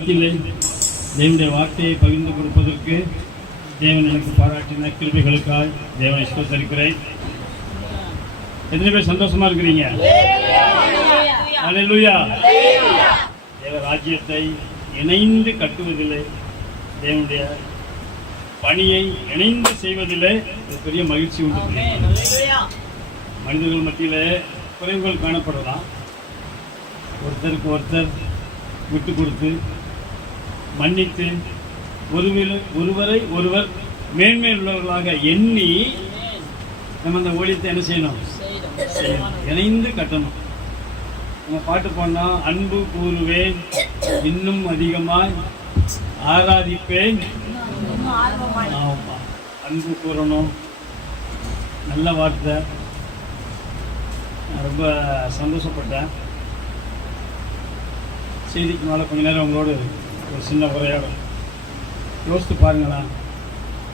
மத்தியிலே தேவனுடைய வார்த்தையை பகிர்ந்து கொடுப்பதற்கு தேவன் எனக்கு பாராட்டின கிருபைகளுக்காக தேவனை ஸ்தோத்திரிக்கிறேன். எத்தனை பேர் சந்தோஷமா இருக்கிறீங்க? அல்லேலூயா. தேவ ராஜ்யத்தை இணைந்து கட்டுவதில்லை, தேவனுடைய பணியை இணைந்து செய்வதிலே ஒரு பெரிய மகிழ்ச்சி உண்டு. மனிதர்கள் மத்தியிலே குறைவுகள் காணப்படலாம். ஒருத்தருக்கு ஒருத்தர் விட்டு கொடுத்து மன்னித்து ஒருவரை ஒருவர் மேன்மேல் உள்ளவர்களாக எண்ணி நம்ம அந்த ஊழியத்தை என்ன செய்யணும்? இணைந்து கட்டணும். நம்ம பாட்டு போனா அன்பு கூறுவேன் இன்னும் அதிகமாய் ஆராதிப்பேன். அன்பு கூறணும், நல்ல வார்த்தை. நான் ரொம்ப சந்தோஷப்பட்டேன். செய்திக்கு மேலே கொஞ்ச நேரம் உங்களோடு ஒரு சின்ன உரையாடும். யோசித்து பாருங்களேன்.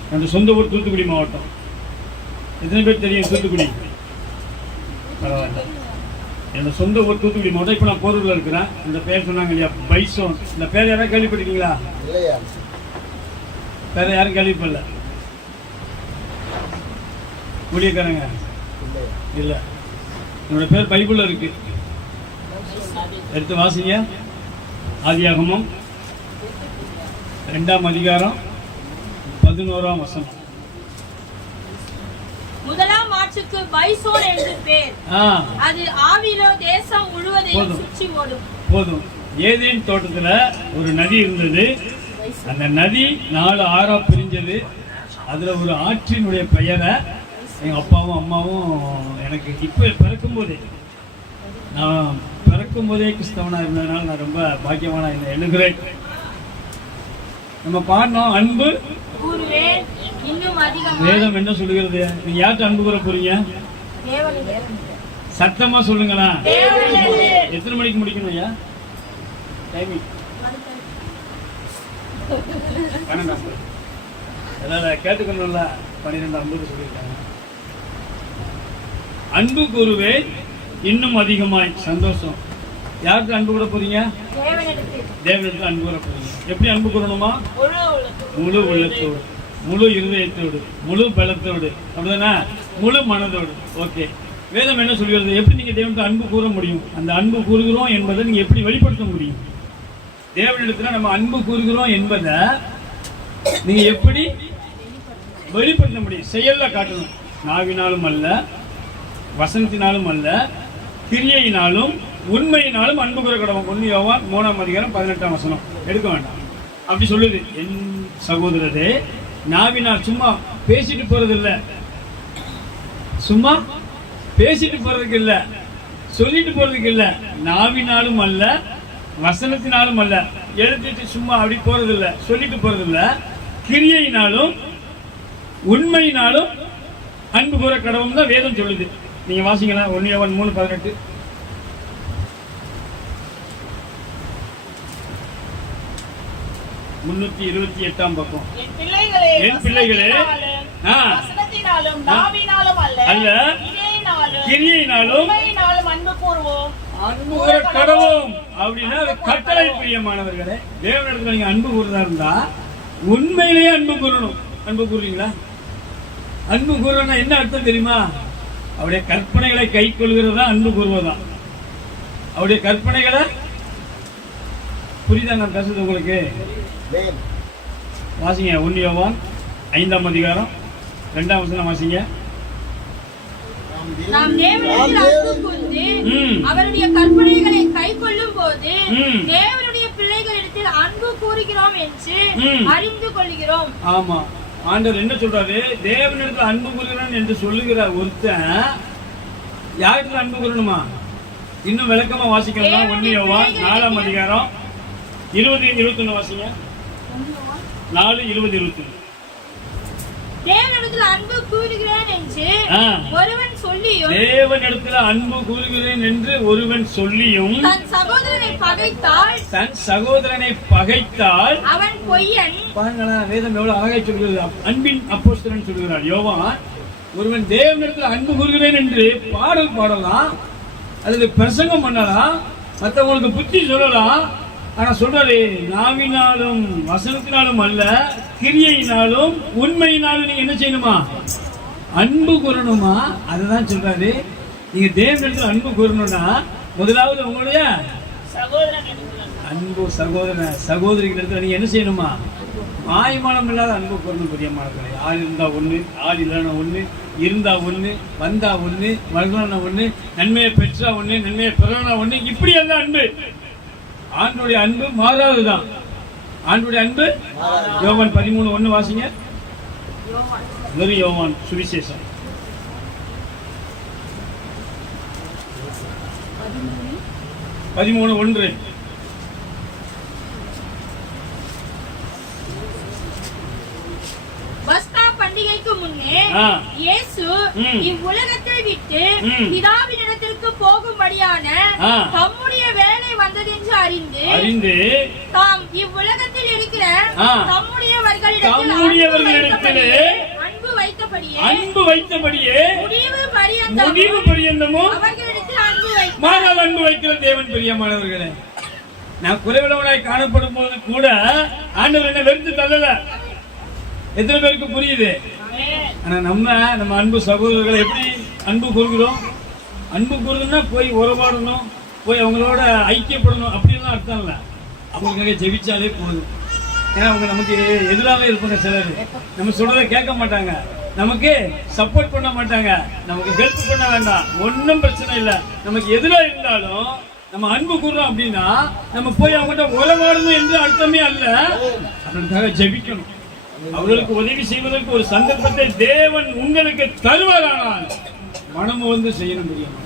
என்னோட சொந்த ஊர் தூத்துக்குடி மாவட்டம். எத்தனை பேர் தெரியும் தூத்துக்குடி? பரவாயில்ல. என்னோட சொந்த ஊர் தூத்துக்குடி மாவட்டம். இப்போ நான் போரூரில் இருக்கிறேன். இந்த பேர் சொன்னாங்க இல்லையா, பைசோன். இந்த பேர் யாராவது கேள்விப்பட்டிருக்கீங்களா? வேற யாரும் கேள்விப்படல? ஊழியக்காரங்க இல்லை. என்னோட பேர் பைபிளில் இருக்கு. எடுத்து வாசிங்க. ஆதியாகமம் 2ஆம் அதிகாரம் 11ஆம் வசனம். முதலாம் ஆற்றுக்கு பைசோன் என்று பேர். அது ஆவிலோ தேசம் முழுவதையும் சுற்றி ஓடும். போதும். ஏதேன் தோட்டத்துல ஒரு நதி இருந்தது. அந்த நதி 4 ஆறா பிரிஞ்சது. அதுல ஒரு ஆற்றினுடைய பெயரை எங்க அப்பாவும் அம்மாவும் எனக்கு இப்ப பிறக்கும் போதே கிறிஸ்தவனா இருந்ததுனால நான் ரொம்ப பாக்கியமான எண்ணுகிறேன். நம்ம பாடணும் அன்பு வேதம் என்ன சொல்லுகிறது? நீங்க யார்கிட்ட அன்பு கூற போறீங்க? சத்தமா சொல்லுங்களா. எத்தனை மணிக்கு முடிக்கணும் ஐயா? டைமிங் 12. அதனால கேட்டுக்கணும்ல. 12:50 சொல்லியிருக்காங்க. அன்பு கூறுவேன் இன்னும் அதிகமாய். சந்தோஷம். யாருக்கு அன்பு கூற போறீங்க? தேவனிடத்தில் அன்பு கூற போறீங்க. எப்படி அன்பு கூறணுமா? முழு உள்ளத்தோடு, முழு இருதயத்தோடு, முழு பலத்தோடு, அப்படிதானே? முழு மனதோடு. ஓகே. வேதம் என்ன சொல்கிறது? எப்படி நீங்க தேவனுக்கு அன்பு கூற முடியும்? அந்த அன்பு கூறுகிறோம் என்பதை நீங்க எப்படி வெளிப்படுத்த முடியும்? தேவனிடத்துல நம்ம அன்பு கூறுகிறோம் என்பதை நீங்க எப்படி வெளிப்படுத்த முடியும்? செயல்ல காட்டணும். நாவினாலும் அல்ல, வசனத்தினாலும் அல்ல, கிரியையினாலும் உண்மையினாலும் அன்பு கூற கடவுள். 1 யோவான் 3ஆம் அதிகாரம் 18ஆம் வசனம். எடுக்க வேண்டாம். அப்படி சொல்லுது. என் சகோதரரே, நாவினால் சும்மா பேசிட்டு போறது இல்ல, சும்மா பேசிட்டு போறதுக்கு இல்ல, சொல்லிட்டு போறதுக்கு இல்ல. நாவினாலும் அல்ல, வசனத்தினாலும் அல்ல, எழுதிட்டு சும்மா அப்படி போறது இல்ல, சொல்லிட்டு போறது இல்ல, கிரியையினாலும் உண்மையினாலும் அன்பு கூற கடவுள் தான் வேதம் சொல்லுது. நீங்க வாசிங்களா? 1 யோவான் 3:18. 328ஆம் பக்கம். என் பிள்ளைகளே, அல்ல கிரியையினாலும் அன்பு கூற கடவுள். அப்படின்னா கட்டளை. பிரியமானவர்களே, தேவனிடத்துல நீங்க அன்பு கூறதா இருந்தா உண்மையிலேயே அன்பு கூறணும். அன்பு கூறுறீங்களா? அன்பு கூறனா என்ன அர்த்தம் தெரியுமா? அவருடைய கற்பனைகளை கை கொள்கிறதா அன்பு கூறுவதான். அவருடைய கற்பனைகளை புரியுதா நான் பேசுறது உங்களுக்கு? வாசிங்க. 1 யோவான் 5ஆம் அதிகாரம் 2ஆம் வசனம் வாசிங்க. நாம் தேவனிடத்தில் அன்பு கூர்ந்து அவருடைய கற்பனைகளை கைக்கொள்ளும் போது தேவனுடைய பிள்ளைகளிடத்தில் அன்பு கூறுகிறோம் என்று அறிந்து கொள்கிறோம். ஆமா, ஆண்டவர் என்ன சொல்றாரு? தேவனிடத்தில் அன்பு கூறுகிறான் என்று சொல்லுகிற ஒருத்தன் யாருக்கு அன்பு கூறணுமா? இன்னும் விளக்கமா வாசிக்கணும். 1 யோவான் 4ஆம் அதிகாரம் 20-21 வாசிங்க. 4:20-21. தேவனிடத்தில் அன்பு கூறுகிறேன் என்று ஒருவன் சொல்லியும், தேவனிடத்தில் அன்பு கூறுகிறேன் என்று ஒருவன் சொல்லியும் தன் சகோதரனை பகைத்தால் அவன் பொய்யன். பாருங்களா, வேதம் எவ்வளவு அழகாய் சொல்கிறது. அன்பின் அப்போஸ்தலன் சொல்கிறார் யோவான். ஒருவன் தேவனிடத்தில் அன்பு கூறுகிறேன் என்று பாடல் பாடலாம், அல்லது பிரசங்கம் பண்ணலாம், மற்றவங்களுக்கு புத்தி சொல்லலாம். ஆனா சொல்றாரு, நாவினாலும் வசனத்தினாலும் அல்ல, கிரியையினாலும் உண்மையினாலும் நீங்க என்ன செய்யணுமா? அன்பு கூறணுமா? அதுதான் சொல்றாரு. நீங்க தேவனிடத்தில் அன்பு கூறணும்னா முதலாவது உங்களுடைய அன்பு சகோதரிகளிடத்தில் நீங்க என்ன செய்யணுமா? மாயமானம் இல்லாத அன்பு கூறணும். பிரியமானவர்களே, ஆள் இருந்தா ஒண்ணு, ஆள் இல்லைன்னா ஒண்ணு, இருந்தா ஒண்ணு, வந்தா ஒண்ணு, மறுநாள் ஒண்ணு, நன்மையை பெற்றா ஒண்ணு, நன்மையை பெறனா ஒண்ணு, இப்படி அந்த அன்பு. ஆண்டுடைய அன்பு மாறாதுதான். ஆண்டுடைய அன்பு யோவான் 13:1 வாசிங்க. வெறும் யோவான் சுவிசேஷம் 13:1. பண்டிகைக்கு முன்னே இயேசு இவ்வுலகத்தை விட்டு பிதாவினிடத்திற்கு போகும்படியான தம்முடைய வேலை வந்ததென்று அறிந்து தாம் இவ்வுலகத்தில் இருக்கிற தம்முடையவர்களிடத்திலே அன்பு வைத்தபடியே முடிவு பரியந்தமும் அவர்களிடத்தில் அன்பு வைக்கிற தேவன். பிரியமானவர்களே, நான் குறைவுள்ளவனாய் காணப்படும் போது கூட ஆண்டவர் என்ன வெறுத்து தள்ளல. எத்தனை பேருக்கு புரியுது? ஆனா நம்ம அன்பு சகோதரர்களை எப்படி அன்பு கூறுகிறோம்? அன்பு கூறுதுன்னா போய் உறவாடணும், போய் அவங்களோட ஐக்கியப்படணும் அப்படின்லாம் அர்த்தம் இல்லை. அவங்களுக்காக ஜெபிச்சாலே போதும். ஏன்னா அவங்க நமக்கு எதிராகவே இருப்பாங்க. சிலர் நம்ம சொல்றதை கேட்க மாட்டாங்க, நமக்கு சப்போர்ட் பண்ண மாட்டாங்க, நமக்கு ஹெல்ப் பண்ண வேண்டாம், ஒன்றும் பிரச்சனை இல்லை. நமக்கு எதிராக இருந்தாலும் நம்ம அன்பு கூறுறோம் அப்படின்னா நம்ம போய் அவங்ககிட்ட உறவாடணும் என்று அர்த்தமே அல்ல. அவங்களுக்காக ஜெபிக்கணும். அவர்களுக்கு உதவி செய்வதற்கு ஒரு சந்தர்ப்பத்தை தேவன் உங்களுக்கு தருவாரானால் மனம் வந்து செய்யணும். முடியும்.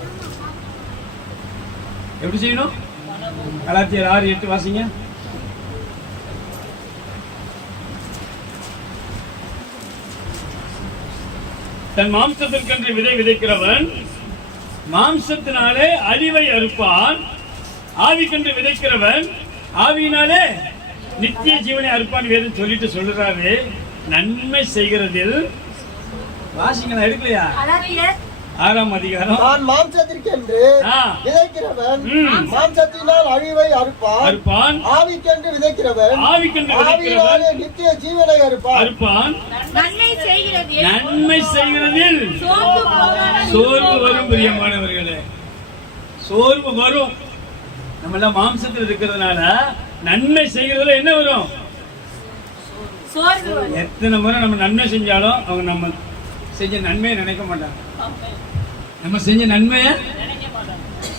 எப்படி செய்யணும்? கலாத்தியர் 6:8 வாசிங்க. தன் மாம்சத்திற்கென்று விதை விதைக்கிறவன் மாம்சத்தினாலே அழிவை அறுப்பான், ஆவிக்கென்று விதைக்கிறவன் ஆவியினாலே நித்திய ஜீவனை அறுப்பான் வேதம் சொல்லிட்டு சொல்றாரு. நன்மை செய்கிறதில் வாசிங்க, நான் எடுக்கலையா? 6ஆம் அதிகாரம். நான் மாம்சத்திற்கென்று விதைக்கிறவன் மாம்சத்தினால் அழிவை அறுப்பான், ஆவிக்கென்று விதைக்கிறவன் ஆவியினாலே நித்திய ஜீவனை அறுப்பான். நன்மை செய்கிறதில் சோர்வு வரும். பிரியமானவர்களே, சோர்வு வரும். நம்ம எல்லாம் மாம்சத்தில் இருக்கிறதுனால நன்மை செய்கிறதுல என்ன வரும்? எத்தனை முறை நம்ம நன்மை செஞ்சாலும் அவங்க நம்ம செஞ்ச நன்மையை நினைக்க மாட்டாங்க. நம்ம செஞ்ச நன்மையை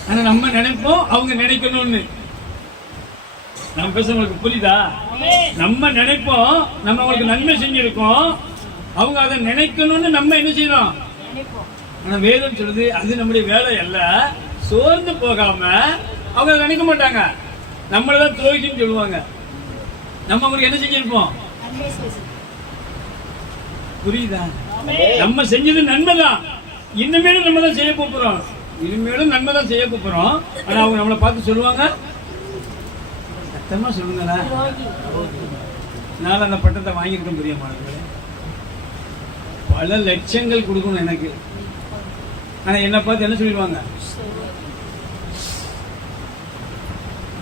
ஆனா நம்ம நினைப்போம், அவங்க நினைக்கணும்னு. நம்ம பேசுறவங்களுக்கு புரியுதா? நம்ம நினைப்போம் நம்ம அவங்களுக்கு நன்மை செஞ்சிருக்கோம், அவங்க அதை நினைக்கணும்னு நம்ம என்ன செய்யணும். ஆனா வேதம் சொல்லுது அது நம்முடைய வேலை அல்ல. சோர்ந்து போகாம அவங்க நினைக்க மாட்டாங்க, நம்மளதான் துரோகின்னு சொல்லுவாங்க. நம்ம அவங்களுக்கு என்ன செஞ்சிருப்போம்? புரியுதா? நம்ம செஞ்சது நன்மைதான், இனிமேலும் நம்ம தான் செய்ய போறோம், இனிமேலும் நன்மை தான் செய்ய போறோம். ஆனா அவங்க நம்மளை பார்த்து சொல்லுவாங்க, சத்தமா சொல்லுங்களா, நான் அந்த பட்டத்தை வாங்கியிருக்கேன். பிரியமானவர்களே, பல லட்சங்கள் கொடுக்கணும் எனக்கு, ஆனா என்ன பார்த்து என்ன சொல்லிடுவாங்க?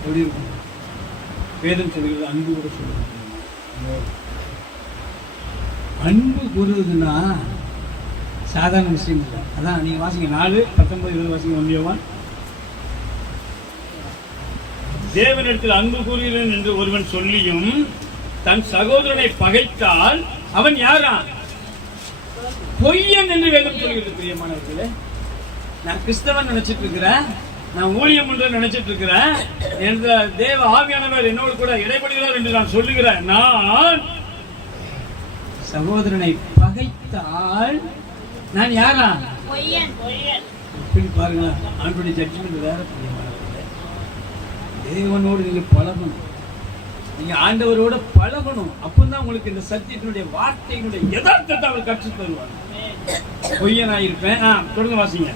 எப்படி இருக்கும்? வேதம் சொல்லுகிறது அன்பு கூட சொல்லுங்க. அன்பு கூறுவதுன்னா சாதாரண விஷயம் இல்லை. அதான் நீங்க வாசிங்க 4:19-20 வாசிங்க. 1 யோவான். தேவனிடத்தில் அன்பு கூறுகிறேன் என்று ஒருவன் சொல்லியும் தன் சகோதரனை பகைத்தால் அவன் யாரா? பொய்யன் என்று வேதம் சொல்கிறது. பிரியமானவர்களே, நான் கிறிஸ்தவன் நினைச்சிட்டு இருக்கிறேன், நான் ஊழியம் என்று நினைச்சிட்டு இருக்கிறேன், என்ற தேவ ஆவியானவர் என்னோடு கூட இடைப்படுகிறார் என்று நான் சொல்லுகிறேன். நான் சகோதரனை பகைத்தால் நான் யாரா? பாருங்களா, ஆண்டுடைய ஜட்ஜ்மெண்ட் வேற. தேவனோடு நீங்க பழகணும், நீங்க ஆண்டவரோட பழகணும். அப்பதான் உங்களுக்கு இந்த சத்தியத்தினுடைய வார்த்தையினுடைய யதார்த்தத்தை அவர் கற்றுத் தருவார். பொய்யனாயிருப்பேன். தொடர்ந்து வாசிங்க.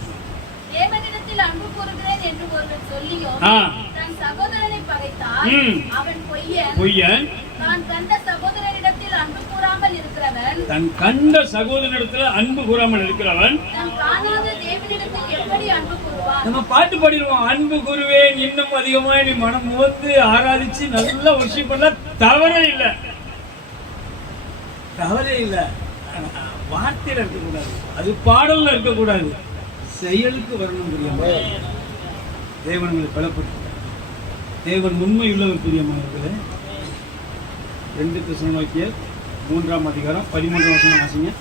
தேவனிடத்தில் அன்பு கூறுகிறேன் என்று ஒருவன் சொல்லியும் தன் சகோதரனை பகைத்தால் அவன் பொய்யன். பொய்யன். தான் தந்த சகோதரனிடத்தில் அன்பு கூறாமல் இருக்கிறவன் தன் கண்ட சகோதரனிடத்துல அன்பு கூறாமல் இருக்கிறவன் நம்ம பாட்டு பாடிடுவோம், அன்பு கூறுவேன் இன்னும் அதிகமாக நீ மனம் முகந்து ஆராதிச்சு நல்லா வர்ஷிப் பண்ண தவறே இல்லை, தவறே இல்லை. வார்த்தையில இருக்கக்கூடாது, அது பாடல்ல இருக்கக்கூடாது, செயலுக்கு வரணும். புரியாம தேவன் உங்களை பலப்பட்டு தேவன் உண்மை உள்ளவர். பிரியமானவர்களே, 2 தெசலோனிக்கேயர் 3ஆம் அதிகாரம் 13ஆம் வசனம் வாசிங்க.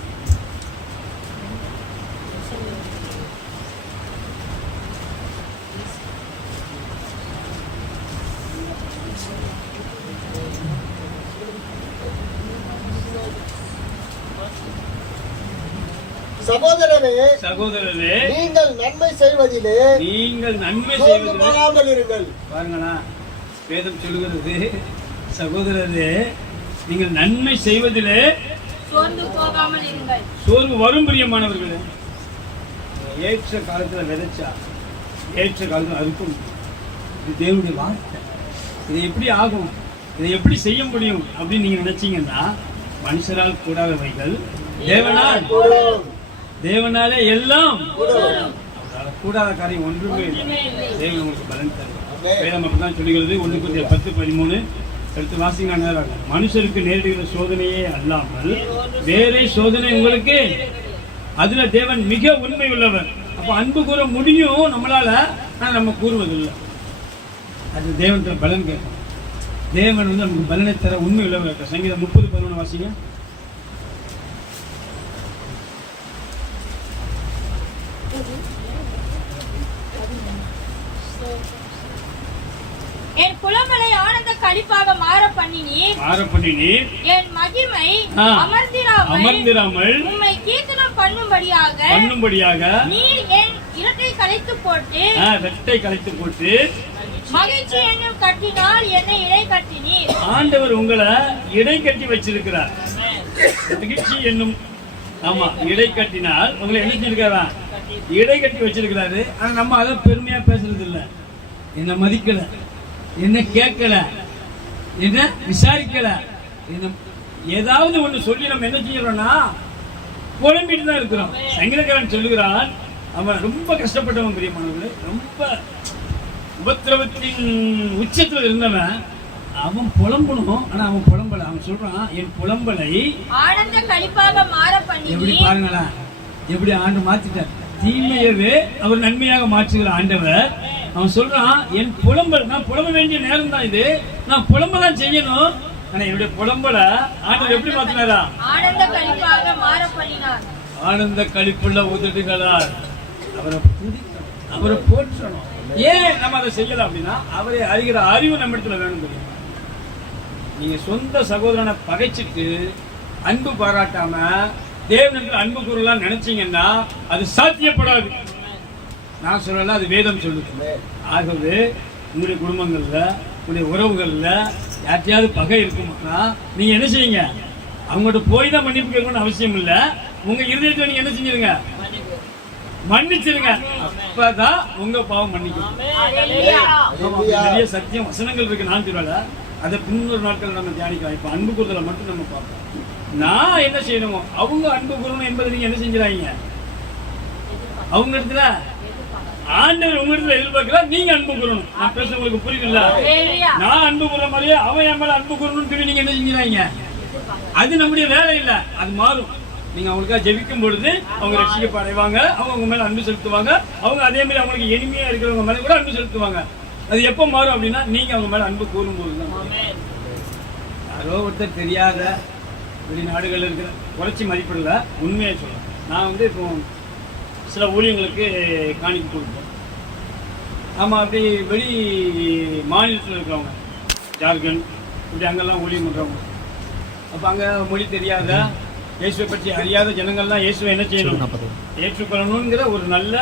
சகோதரரே, நீங்கள் நன்மை செய்வதிலே போகாமல் இருங்கள். பாருங்களா, வேதம் சொல்லுகிறது, சகோதரரே நீங்கள் நன்மை செய்வதிலே சோர்வு வரும். பிரியமானவர்களே, ஏற்ற காலத்துல விதைச்சா ஏற்ற காலத்துல அறுக்கும். இது தேவனுடைய வார்த்தை. இதை எப்படி ஆகும், இதை எப்படி செய்ய முடியும் அப்படின்னு நீங்க நினைச்சீங்கன்னா, மனுஷரால் கூடாதவைகள் தேவனாலே எல்லாம் கூடாத காரியம் ஒன்றுமே இல்லை. தேவன் உங்களுக்கு பலன் தருவார். வேதம் அப்படிதான் சொல்லுகிறது. 1 Corinthians 10:13 எடுத்து வாசிங்க. மனுஷருக்கு நேரிடுகிற சோதனையே அல்லாமல் வேறே சோதனை உங்களுக்கு, அதுல தேவன் மிக உண்மை உள்ளவர். அப்ப அன்பு கூற முடியும் நம்மளால, நம்ம கூறுவதில்லை. அது தேவன் பலன் கேட்கும். தேவன் நமக்கு பலனை தர உண்மை உள்ளவர். சங்கீதம் 30:11 வாசிங்க. என் புலம்பலை ஆனந்த களிப்பாக மாற பண்ணினீர், என் மகிமை அமர்ந்திராமல் உம்மை கீர்த்தனம் பண்ணும்படியாக நீர் என் இரட்டை கலைத்து போட்டு மகிழ்ச்சி என்னும் கட்டினால் என்னை இடை கட்டினீர். ஆண்டவர் உங்களை இடை கட்டி வச்சிருக்கிறார். மகிழ்ச்சி என்னும் இடை கட்டினால் உங்களை என்ன செஞ்சிருக்காரா, இடை கட்டி வச்சிருக்கிறாரு. ஆனா நம்ம அதை பெருமையா பேசுறது இல்ல. என்ன மதிக்கல, என்ன கேட்கல, என்ன விசாரிக்கல, ஏதாவது ஒண்ணு சொல்லி நம்ம என்ன செய்யறோம்னா புலம்பிட்டு தான் இருக்கிறோம். சங்கீதக்காரன் சொல்லுகிறான், அவன் ரொம்ப கஷ்டப்பட்டவன். பிரியமானவர்களே, ரொம்ப உபத்திரவத்தின் உச்சத்துல இருந்தவன். அவன் புலம்பணும், ஆனா அவன் புலம்பல. அவன் சொல்றான், என் புலம்பலை ஆனந்த களிப்பாக மாற பண்ணி. எப்படி பாருங்களா, எப்படி ஆண்டு மாத்திட்டார். தீமையவே அவர் நன்மையாக மாற்றுகிற ஆண்டவர். அவன் சொல்றான், என் புலம்பல், நான் புலம்ப வேண்டிய நேரம் தான் இது, நான் புலம்பதான் செய்யணும். ஆனா என்னுடைய புலம்பல ஆண்டவர் எப்படி மாத்தினாரா, ஆனந்த களிப்பாக மாற பண்ணினார். ஆனந்த களிப்புள்ள உதடுகளால் அவரை துதிக்கணும், அவரை போற்றணும். ஏன் நம்ம அதை செய்யலாம் அப்படின்னா, அவரை அறிகிற அறிவு நம்ம இடத்துல வேணும். தெரியும், நீங்க சொந்த சகோதரனை பகைச்சிட்டு அன்பு பாராட்டாம தேவனுக்கு அன்பு கூறலாம் நினைச்சீங்கன்னா அது சாத்தியப்படாது. நான் சொல்லல, அது வேதம் சொல்லுது. ஆகவே உங்களுடைய குடும்பங்கள்ல, உங்களுடைய உறவுகள்ல யார்ட்டையாவது பகை இருக்குமானா நீங்க என்ன செய்யுங்க, அவங்ககிட்ட போய் தான் மன்னிப்பு கேட்கணும்னு அவசியம் இல்லை. உங்க இருதயத்தை நீங்க என்ன செஞ்சிருங்க, மன்னிச்சிருங்க. அப்பதான் உங்க பாவம் மன்னிக்கும். நிறைய சத்தியம் வசனங்கள் இருக்கு, நான் சொல்லல. அதை பின்னொரு நாட்கள் நம்ம தியானிக்கலாம். இப்ப அன்பு கூறுதலை மட்டும் நம்ம பார்ப்போம். நான் என்ன செய்யணுமோ அவங்க அன்பு கூறணும் என்பதை நீங்க என்ன செஞ்சிடாங்க, அவங்க இடத்துல ஆண்டவர் உங்க இடத்துல எதிர்பார்க்கல, நீங்க அன்பு கூறணும். நான் பேச உங்களுக்கு புரியுதுல்ல? நான் அன்பு கூற மாதிரியே அவன் என் மேல அன்பு கூறணும்னு சொல்லி நீங்க என்ன செஞ்சிடாங்க, அது நம்முடைய வேலை இல்லை. அது மாறும். நீங்க அவங்களுக்காக ஜெபிக்கும் பொழுது அவங்க ரட்சிக்கப்படைவாங்க, அவங்க உங்க மேல அன்பு செலுத்துவாங்க. அவங்க அதே மாதிரி அவங்களுக்கு எளிமையா இருக்கிறவங்க மேல கூட அன்பு செலுத்துவாங்க. அது எப்ப மாறும் அப்படின்னா, நீங்க அவங்க மேல அன்பு கூறும்போது தான். யாரோ ஒருத்தர் தெரியாத வெளிநாடுகள் இருக்கிற குறைச்சி மதிப்பிடல, உண்மையை சொல்றேன். நான் இப்போ சில ஊழியங்களுக்கு காணிக்கை கொடுப்போம். ஆமா, அப்படி வெளி மாநிலத்தில் இருக்கிறவங்க, ஜார்க்கண்ட் இப்படி அங்கெல்லாம் ஊழியம் பண்றவங்க, அப்ப அங்க மொழி தெரியாத, இயேசுவை பற்றி அறியாத ஜனங்கள்லாம் இயேசுவை என்ன செய்யணும், ஏற்றுக்கொள்ளணுங்கிற ஒரு நல்ல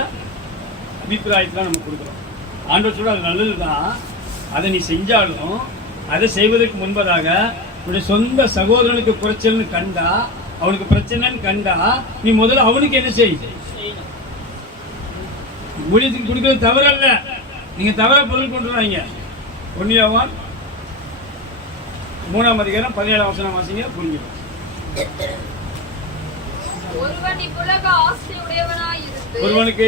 அபிப்பிராயத்தான் நம்ம கொடுக்குறோம். ஆண்டவர் சொல்ற அது நல்லதுதான். அதை நீ செஞ்சாலும் அதை செய்வதற்கு முன்பதாக உன்னுடைய சொந்த சகோதரனுக்கு குறைச்சல்னு கண்டா, அவனுக்கு பிரச்சனைன்னு கண்டா, நீ முதல்ல அவனுக்கு என்ன செய். ஊழியத்துக்கு கொடுக்கிறது தவறல்ல, நீங்க தவற பொருள் கொண்டு வராங்க. 1 யோவான் 3ஆம் அதிகாரம் 17ஆம் வசனம் வாசிங்க, புரிஞ்சிடும். ஒருவனுக்கு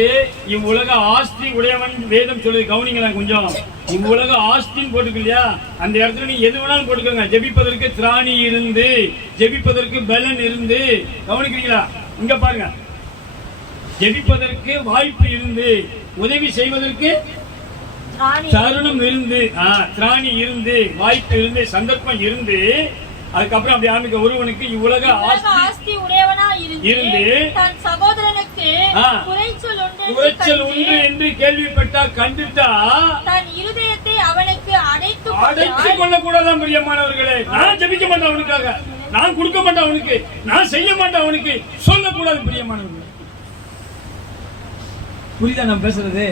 இவ்வுலக ஆஸ்தி உடையவன் வேதம் சொல்லுது. கவனிங்களா கொஞ்சம். இவ்வுலக ஆஸ்தின்னு போட்டுக்கு இல்லையா, அந்த இடத்துல நீ எது வேணாலும் போட்டுக்கோங்க. ஜெபிப்பதற்கு திராணி இருந்து, ஜெபிப்பதற்கு பலன் இருந்து. கவனிக்கிறீங்களா? இங்க பாருங்க, ஜெபிப்பதற்கு வாய்ப்பு இருந்து, உதவி செய்வதற்கு தருணம் இருந்து, திராணி இருந்து, வாய்ப்பு இருந்து, சந்தர்ப்பம் இருந்து, அதுக்கப்புறம் அப்படி ஆரம்பிக்க. ஒருவனுக்கு இவ்வுலக ஆஸ்தி உடையவனா இருந்து தன் சகோதரனுக்கு குறைச்சல் உண்டு என்று கேள்விப்பட்டா, கண்டுட்டா தன் இருதயத்தை அவனுக்கு அடைத்துக் கொள்ளக்கூடாதான் பிரியமானவர்களே. நான் ஜெபிக்க மாட்டேன் அவனுக்காக, நான் கொடுக்க மாட்டேன் அவனுக்கு, நான் செய்ய மாட்டேன் அவனுக்கு சொல்லக்கூடாது பிரியமானவர்களே. புரியுதா நான் பேசுறது?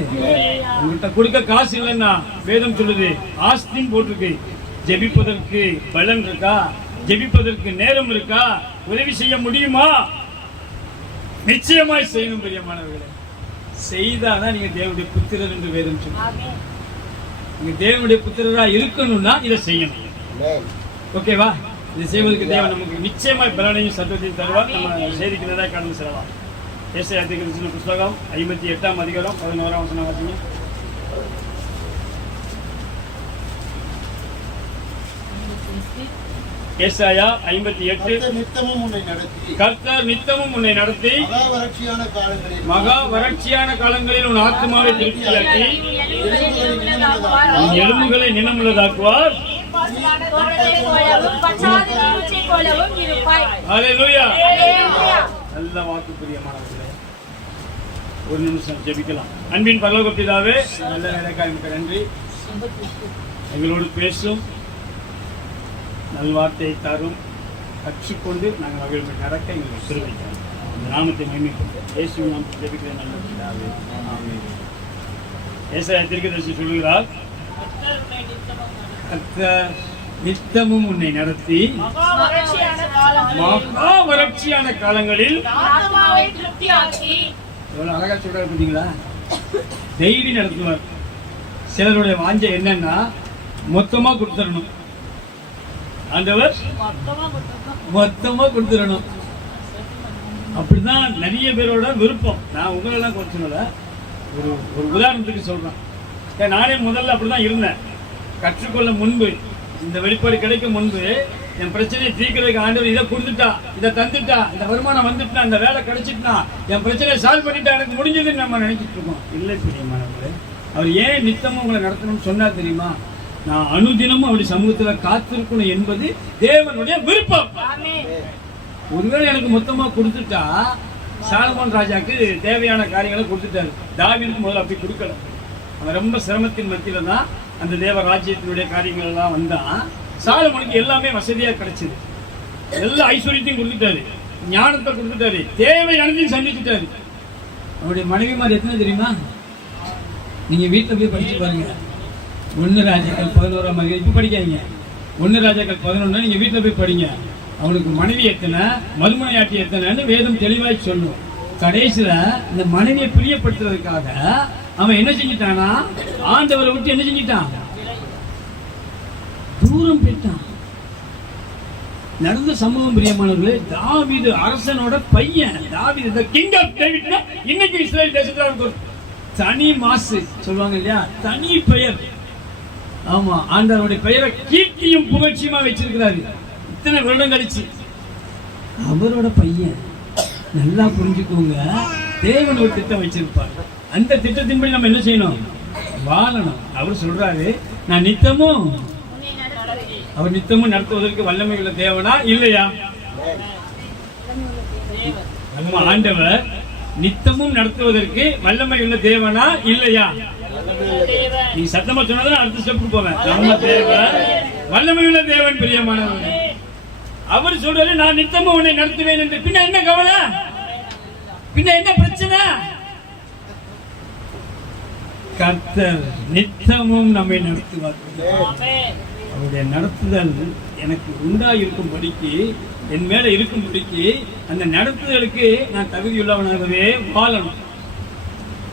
உங்ககிட்ட கொடுக்க காசு இல்லைன்னா வேதம் சொல்லுது ஆஸ்தின்னு போட்டிருக்கு. ஜெபிப்பதற்கு பலன் இருக்கா? ஜெபிப்பதற்கு நேரம் இருக்கா? உதவி செய்ய முடியுமா? நிச்சயமாய் செய்யணும் பிரியமானவர்களே. செய்தாதான் நீங்க தேவனுடைய புத்திரர் என்று வேதம் சொல்லுங்க. நீங்க தேவனுடைய புத்திரரா இருக்கணும்னா இதை செய்யணும். ஓகேவா? இதை செய்வதற்கு தேவன் நமக்கு நிச்சயமாய் பலனையும் சத்தத்தையும் தருவார். நம்ம செய்திக்கு நேராக கடந்து செல்லலாம். ஏசாயா தீர்க்கதரிசன புத்தகம் 58ஆம் அதிகாரம் 11ஆம் வசனம் வாசிங்க. ஏசாயா 58. கர்த்தர் நித்தமும் உன்னை நடத்தி மகா வறட்சியான காலங்களில் உன் ஆத்மாவை திருப்தியாக்கி உன் எலும்புகளை நினமுள்ளதாக்குவார். ஹல்லேலூயா. நல்ல வாக்கு பிரியமானவர்களே. ஒரு நிமிஷம் ஜெபிக்கலாம். அன்பின் பரலோக பிதாவே, நல்ல நேரக்காக நன்றி. எங்களோடு பேசும் நல்வார்த்தையை தரும், கற்றுக்கொண்டு நாங்கள் மகிழ்ச்சி நடக்க எங்களுக்கு சிறுவைக்கிறோம். அந்த நாமத்தை மகிமைப்படுத்த இயேசு நாமத்தை ஜெபிக்கிறேன் நல்ல பிதாவே, ஆமென். ஏசாயா தீர்க்கதரிசி சொல்கிறார், கர்த்தர் நித்தமும் உன்னை நடத்தி மகா வறட்சியான காலங்களில் எவ்வளவு அழகா சொல்றாரு பார்த்தீங்களா? டெய்லி நடத்துவார். சிலருடைய வாஞ்சை என்னன்னா மொத்தமா கொடுத்துடணும். ஆண்டவர் மொத்தமா கொடுத்துடணும். அப்படிதான் நிறைய பேரோட விருப்பம். நான் உங்களெல்லாம் கொஞ்சம் ஒரு உதாரணத்துக்கு சொல்றேன். நானே முதல்ல அப்படிதான் இருந்தேன். கற்றுக்கொள்ள முன்பு, இந்த வெளிப்பாடு கிடைக்கும் முன்பு, என் பிரச்சனையை தீர்க்கிறதுக்கு ஆண்டவர் இதை கொடுத்துட்டா, இதை தந்துட்டா, இந்த வருமானம் வந்துட்டா, இந்த வேலை கிடைச்சிட்டா, என் பிரச்சனையை சால்வ் பண்ணிட்டா, எனக்கு முடிஞ்சதுன்னு நம்ம நினைச்சிட்டு இருக்கோம். இல்லை பிரியமானவர்களே, அவர் ஏன் நித்தமும் உங்களை நடத்தணும்னு சொன்னா தெரியுமா? நான் அனுதினமும் அவருடைய சமூகத்துல காத்திருக்கணும் என்பது தேவனுடைய விருப்பம். ஒருவேளை எனக்கு மொத்தமா கொடுத்துட்டா, சாலமோன் ராஜாக்கு தேவையான காரியங்களை கொடுத்துட்டாரு. தாவீதுக்கு முதல்ல அப்படி கொடுக்கல. அவன் ரொம்ப சிரமத்தின் மத்தியில தான் அந்த தேவ ராஜ்யத்தினுடைய காரியங்கள் எல்லாம் வந்தான். சாலமோனுக்கு எல்லாமே வசதியா கிடைச்சது. எல்லா ஐஸ்வர்யத்தையும் கொடுத்துட்டாரு, ஞானத்தை கொடுத்துட்டாரு, தேவை அனைத்தையும் சந்திச்சுட்டாரு. அவருடைய மனைவிமார் எத்தனை தெரியுமா? நீங்க வீட்டுல போய் படிச்சு பாருங்க. 1 ராஜாக்கள் 11ஆம் அதிகாரம். இப்ப படிக்காதீங்க. 1 ராஜாக்கள் 11 நீங்க வீட்டுல போய் படிங்க. அவனுக்கு மனைவி எத்தனை, மறுமனையாட்டி எத்தனைன்னு வேதம் தெளிவாய் சொல்லும். கடைசியில இந்த மனைவியை பிரியப்படுத்துறதுக்காக அவன் என்ன செஞ்சிட்டானா, ஆண்டவரை விட்டு என்ன செஞ்சிட்டான், தூரம் போயிட்டான். நடந்த சம்பவம் பிரியமானவர்களே. தாவீது அரசனோட பையன். தாவீது கிங் ஆஃப் டேவிட்னா இன்னைக்கு இஸ்ரேல் தேசத்துல ஒரு தனி மாசு சொல்லுவாங்க இல்லையா, தனி பெயர். ஆமா, ஆண்டவருடைய பெயரை கீர்த்தியும் புகழ்ச்சியுமா வச்சிருக்கிறாரு இத்தனை வருடம் கழிச்சு. அவரோட பையன். நல்லா புரிஞ்சுக்கோங்க, தேவன் ஒரு திட்டம் வச்சிருப்பார். அந்த திட்டத்தின்படி நம்ம என்ன செய்யணும், வாழணும். அவர் சொல்றாரு, நான் நித்தமும், அவர் நித்தமும் நடத்துவதற்கு வல்லமை உள்ள தேவனா இல்லையா? நம்ம ஆண்டவர் நித்தமும் நடத்துவதற்கு வல்லமை உள்ள தேவனா இல்லையா? நீ சத்தமா சொன்னதான் அடுத்த ஸ்டெப் போவேன். நம்ம தேவன் வல்லமை உள்ள தேவன் பிரியமானவர். அவர் சொல்றாரு, நான் நித்தமும் உன்னை நடத்துவேன் என்று. பின்ன என்ன கவலை, பின்ன என்ன பிரச்சனை? கர்த்தர் நித்தமும் நம்மை நடத்துவார். அவருடைய நடத்துதல் எனக்கு உண்டாயிருக்கும்படிக்கு, என் மேல இருக்கும்படிக்கு, அந்த நடத்துதலுக்கு நான் தகுதியுள்ளவனாகவே வாழணும்.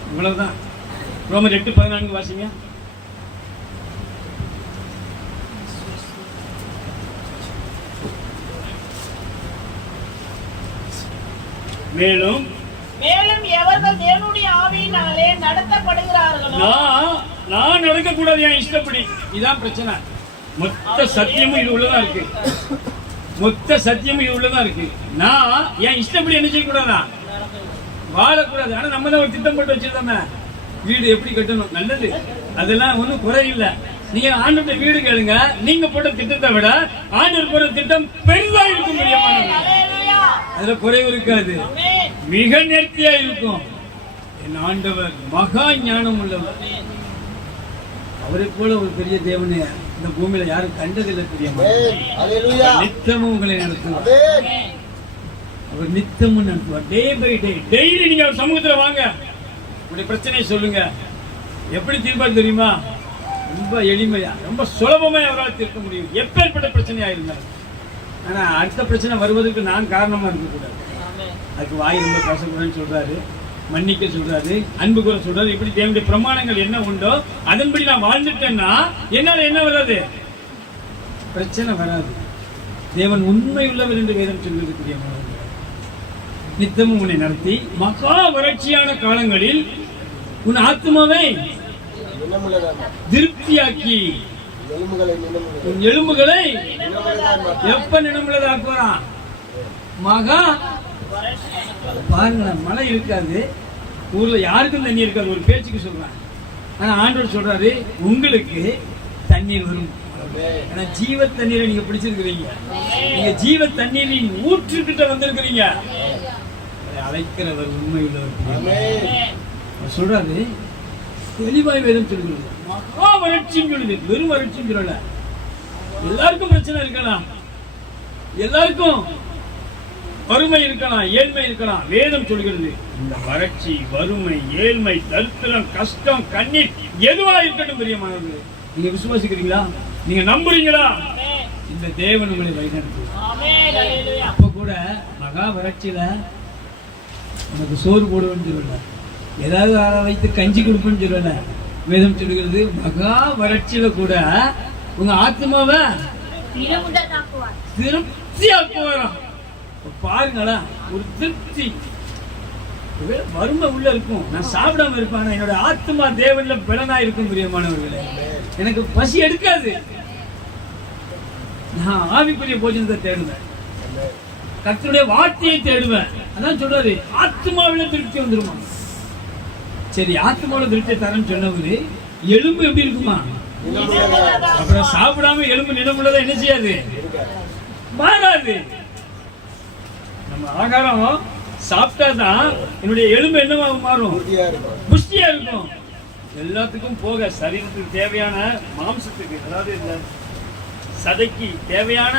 இவ்வளவுதான். ரோமர் 8:14 வாசிங்க. மேலும் மேலும் எவர்கள் தேவனுடைய ஆவியினாலே நடத்தப்படுகிறார்களோ நான் நடக்க கூடாது என் இஷ்டப்படி. இதான் பிரச்சனை. மொத்த சத்தியமும் இது உள்ளதா இருக்கு. மொத்த சத்தியமும் இது உள்ளதா இருக்கு. நான் என் இஷ்டப்படி என்ன செய்யக்கூடாதா? வாழக்கூடாது. ஆனா நம்ம தான் ஒரு திட்டம் போட்டு வச்சிருந்தோமே, வீடு எப்படி கட்டணும், நல்லது, அதெல்லாம் ஒண்ணும் குறையில்லை. நீங்க ஆண்டவருடைய வீடு கேளுங்க, நீங்க போட்ட திட்டத்தை விட ஆண்டவர் போட்ட திட்டம் பெரிதா இருக்கும். அதுல குறைவு இருக்காது, மிக நேர்த்தியா இருக்கும். என் ஆண்டவர் மகா ஞானம் உள்ளவர். அவரை போல ஒரு பெரிய தேவனை இந்த பூமியில யாரும் கண்டதில்லை. பிரியமான நித்தமும் உங்களை நடத்துவார். அவர் நித்தமும் நடத்துவார். டே பை டே, டெய்லி நீங்க அவர் சமூகத்துல வாங்க, உங்களுடைய பிரச்சனையை சொல்லுங்க. எப்படி தீர்ப்பாரு தெரியுமா? ரொம்ப எளிமையா, ரொம்ப சுலபமா அவரால் தீர்க்க முடியும், எப்பேற்பட்ட பிரச்சனையா இருந்தாலும். ஆனா அடுத்த பிரச்சனை வருவதற்கு நான் காரணமா இருக்கக்கூடாது. அதுக்கு வாய் ரொம்ப பேசக்கூடாதுன்னு சொல்றாரு, மன்னிக்க சொல்றாரு, அன்பு கூற சொல்றாரு. இப்படி தேவனுடைய பிரமாணங்கள் என்ன உண்டோ அதன்படி நான் வாழ்ந்துட்டேன்னா என்னால என்ன வராது? பிரச்சனை வராது. தேவன் உண்மை உள்ளவர் என்று வேதம் சொல்வதற்குரிய நித்தமும் உன்னை நடத்தி மகா வறட்சியான காலங்களில் உன் ஆத்மாவை திருப்தியாக்கி உன் எலும்புகளை எப்ப நினமுள்ளதாக்குறான்? மகா பாருங்களேன், மழை இருக்காது, ஊர்ல யாருக்கும் தண்ணி இருக்காது, ஒரு பேச்சுக்கு சொல்றேன். ஆனா ஆண்டவர் சொல்றாரு, உங்களுக்கு தண்ணீர் வரும். ஆனா ஜீவ தண்ணீரை நீங்க பிடிச்சிருக்கிறீங்க. நீங்க ஜீவ தண்ணீரின் ஊற்றுக்கிட்ட வந்திருக்கிறீங்க. அழைக்கிறவர் உண்மை உள்ளவர் சொல்றாரு. தெளிவாய் வேதம் சொல்கிறது, மகா வறட்சின்னு சொல்லுது. வெறும் வறட்சின்னு சொல்லல, எல்லாருக்கும் பிரச்சனை இருக்கலாம், எல்லாருக்கும் வறுமை இருக்கலாம், ஏழ்மை இருக்கலாம். வேதம் சொல்கிறது, இந்த வறட்சி, வறுமை, ஏழ்மை, தரித்திரம், கஷ்டம், கண்ணீர் எதுவா இருக்கட்டும் பிரியமானவர்களே, நீங்க விசுவாசிக்கிறீங்களா? நீங்க நம்புறீங்களா? இந்த தேவன் உங்களை வழிநடத்துவார். அப்ப கூட மகா வறட்சியில உனக்கு சோறு போடுவேன்னு சொல்லல, ஏதாவது ஆளை வைத்து கஞ்சி கொடுப்பேன்னு சொல்லல. வேதம் சொல்கிறது, மகா வறட்சியில கூட உங்க ஆத்மாவை திருப்தி ஆக்குவாராம். பாருங்களா, ஒரு திருப்தி. வறுமை உள்ள இருக்கும், நான் சாப்பிடாம இருப்பேன், என்னோட ஆத்மா தேவன்ல பலனா இருக்கும். பிரியமானவர்களே, எனக்கு பசி எடுக்காது. நான் ஆவிக்குரிய போஜனத்தை தேடுவேன், கர்த்தருடைய வார்த்தையை தேடுவேன். அதான் சொல்றாரு, ஆத்மாவில திருப்தி வந்துருமா. சரி, ஆத்மாவில திருப்தி தரேன்னு சொன்னவரு எலும்பு எப்படி இருக்குமா? அப்புறம் சாப்பிடாம எலும்பு நிலமுள்ளதை என்ன செய்யாது? மாறாது. நம்ம ஆகாரம் சாப்பிட்டாதான் என்னுடைய எலும்பு என்னவா மாறும்? புஷ்டியா இருக்கும். எல்லாத்துக்கும் போக சரீரத்துக்கு தேவையான மாம்சத்துக்கு, அதாவது இந்த சதைக்கு தேவையான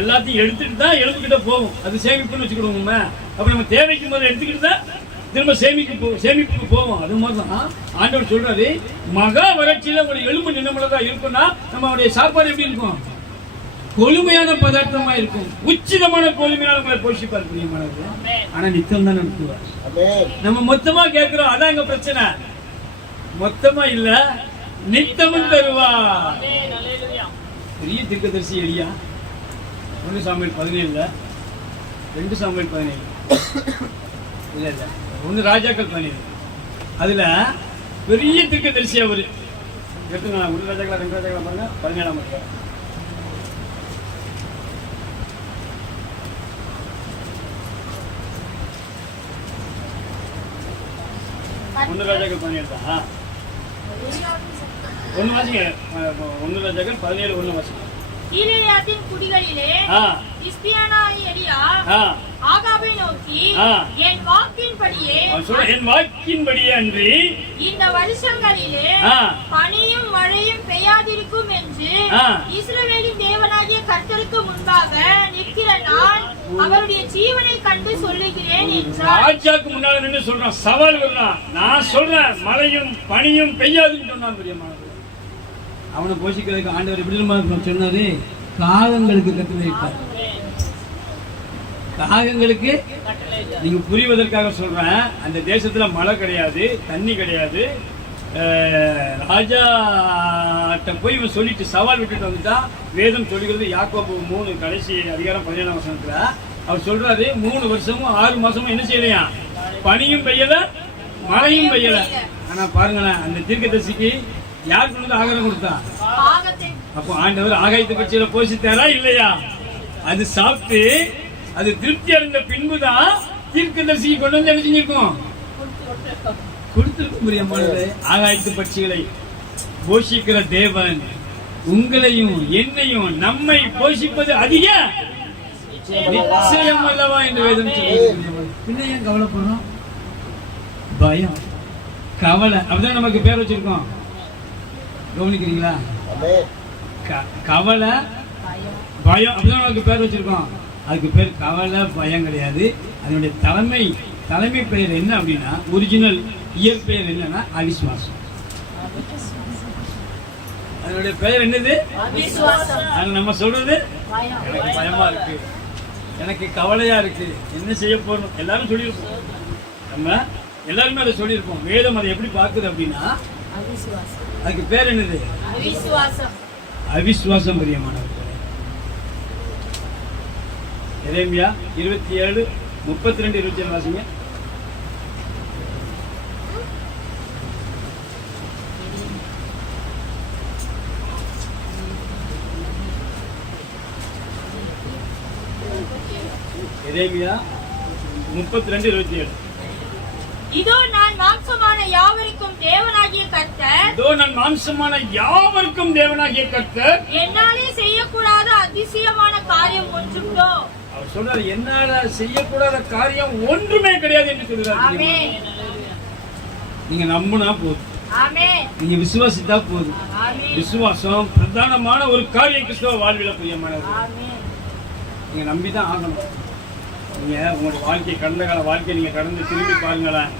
எல்லாத்தையும் எடுத்துட்டு தான் எலும்பு கிட்ட போகும். அது சேமிப்புன்னு வச்சுக்கிடுவோம். அப்ப நம்ம தேவைக்கும் போது எடுத்துக்கிட்டு தான் திரும்ப சேமிப்புக்கு போவோம். அது மாதிரிதான் ஆண்டவர் சொல்றாரு, மகா வறட்சியில ஒரு எலும்பு நிலமுள்ளதா இருக்குன்னா நம்மளுடைய சாப்பாடு எப்படி இருக்கும்? கொழுமையான பதார்த்தமா இருக்கும், உச்சிதமான கொழுமையான உங்களை போஷிப்பார். பிரியமானவர்களே, ஆனா நித்தம் தான் நடத்துவார். நம்ம மொத்தமா கேட்கிறோம், அதான் எங்க பிரச்சனை. மொத்தமா இல்ல, நித்தமும் தருவார். பெரிய தீர்க்கதரிசி எலியா 1 சாமுவேல் 17, 2 சாமுவேல் 17, இல்ல 1 ராஜாக்கள் 17, அதுல பெரிய தீர்க்கதரிசி அவரு. எடுத்துங்க, 1 ராஜாக்கள் 2 ராஜாக்கள் பாருங்க, 17ஆம் அதிகாரம். ஒன்னு ராஜாக்கள் 17 தான். 1 வாசிங்க. 1 ராஜாக்கள் 17 1 வாசிங்க. கீலேயாத்தின் குடிகளிலே கிறிஸ்தியானாகிய எலியா ஆகாபை நோக்கி, என் வாக்கின்படியே அன்றி இந்த வருஷங்களிலே பனியும் மழையும் பெய்யாதிருக்கும் என்று இஸ்ரவேலின் தேவனாகிய கர்த்தருக்கு முன்பாக நிற்கிற நான் அவருடைய ஜீவனை கண்டு சொல்லுகிறேன் என்றார். ராஜாக்கு முன்னால நின்று சொல்றான், சவால் விடுறான். நான் சொல்றேன், மழையும் பனியும் பெய்யாதுன்னு சொன்னான். பிரியமானவர்களே, அவனை போஷிக்கிறதுக்கு ஆண்டவர் எப்படி சொன்னாரு? காகங்களுக்கு கட்டளை இட்டார். காகங்களுக்கு, நீங்க புரிவதற்காக சொல்றேன், அந்த தேசத்துல மழை கிடையாது, தண்ணி கிடையாது. ராஜாட்ட போய் இவன் சொல்லிட்டு சவால் விட்டுட்டு வந்துட்டா. வேதம் சொல்லுகிறது, யாக்கோபு 3 கடைசி அதிகாரம் 17ஆம் வசனத்துல, அவர் சொல்றாரு 3 வருஷமும் 6 மாசமும் என்ன செய்யலையா, பனியும் பெய்யல மழையும் பெய்யல. ஆனா பாருங்களேன், அந்த தீர்க்கதரிசிக்கு யார் கொண்டு ஆகாரம் கொடுத்தா? அப்போ ஆண்டவர் ஆகாயத்து பட்சியில போஷித்தாரா இல்லையா? அது சாப்பிட்டு அது திருப்தி அடைந்த பின்புதான் தீர்க்கதரிசிக்கு கொண்டு வந்து என்ன செஞ்சிருக்கோம், கொடுத்திருக்கும். பிரியமானவர்களே, ஆகாயத்து பட்சிகளை போஷிக்கிற தேவன் உங்களையும் என்னையும் நம்மை போஷிப்பது அதிக நிச்சயம் அல்லவா என்று வேதம் சொல்லுகிறது. பின்ன ஏன் கவலைப்படுறோம்? பயம், கவலை, அப்படிதான் நமக்கு பேர் வச்சிருக்கோம். கவனிக்கிறீங்களா? கவலை, பயம், அப்படிதான் நமக்கு பேர் வச்சிருக்கோம். அதுக்கு பேர் கவலை பயம் கிடையாது. அதனுடைய தலைமை பெயர் என்ன அப்படின்னா, ஒரிஜினல் இயற்பெயர் என்னன்னா அவிசுவாசம். அதனுடைய பெயர் என்னது? நம்ம சொல்றது எனக்கு பயமா இருக்கு, எனக்கு கவலையா இருக்கு, என்ன செய்ய போறோம் எல்லாரும் சொல்லியிருப்போம். நம்ம எல்லாருமே அதை சொல்லியிருப்போம். வேதம் அதை எப்படி பார்க்குது அப்படின்னா, அதுக்கு பேர் என்னது? அவிசுவாசம். பிரியமானவர்களே, எரேமியா 27:32-27 வாசிங்க. எரேமியா 32:27. இதோ நான் மாம்சமான யாவருக்கும் தேவனாகிய கர்த்தர், இதோ நான் மாம்சமான யாவருக்கும் தேவனாகிய கர்த்தர், என்னாலே செய்யக்கூடாத அதிசயமான காரியம் ஒன்றுண்டோ? அவர் சொல்றாரு, என்னால செய்யக்கூடாத காரியம் ஒன்றுமே கிடையாது என்று சொல்றாரு. ஆமென். நீங்க நம்பினா போதும், ஆமென், நீங்க விசுவாசித்தா போதும். ஆமென், விசுவாசம் பிரதானமான ஒரு காரியம் கிறிஸ்தவ வாழ்வில. பிரியமானது, ஆமென். நீங்க நம்பிதான் ஆகணும். நீங்க உங்களுடைய வாழ்க்கை, கடந்த கால வாழ்க்கையை நீங்க கடந்து திரும்பி பாருங்களேன்.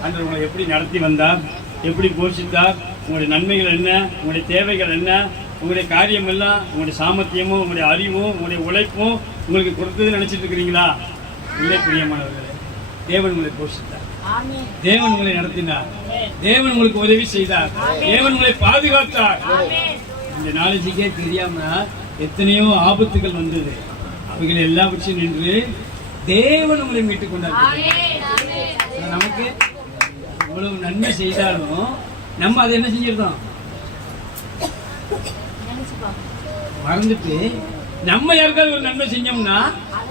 ஆண்டவர் உங்களை எப்படி நடத்தி வந்தார், எப்படி போஷித்தார், உங்களுடைய நன்மைகள் என்ன, உங்களுடைய தேவைகள் என்ன, உங்களுடைய காரியம் எல்லாம், உங்களுடைய சாமர்த்தியமும் உங்களுடைய அறிவும் உங்களுடைய உழைப்பும் உங்களுக்கு கொடுத்ததுன்னு நினைச்சிட்டு இருக்கிறீங்களா? இல்லை பிரியமானவர்களே, தேவன் உங்களை போஷித்தார், தேவன் உங்களை நடத்தினார், தேவன் உங்களுக்கு உதவி செய்தார், தேவன் உங்களை பாதுகாத்தார். இந்த நாலேஜுக்கே தெரியாம எத்தனையோ ஆபத்துகள் வந்தது. அவைகள் எல்லாவற்றையும் நின்று தேவன் உங்களை மீட்டுக் கொண்டார். நமக்கு இவ்வளவு நன்மை செய்தாலும் நம்ம அதை என்ன செஞ்சிருக்கோம், மறந்துட்டு நம்ம யாருக்காவது ஒரு நன்மை செஞ்சோம்னா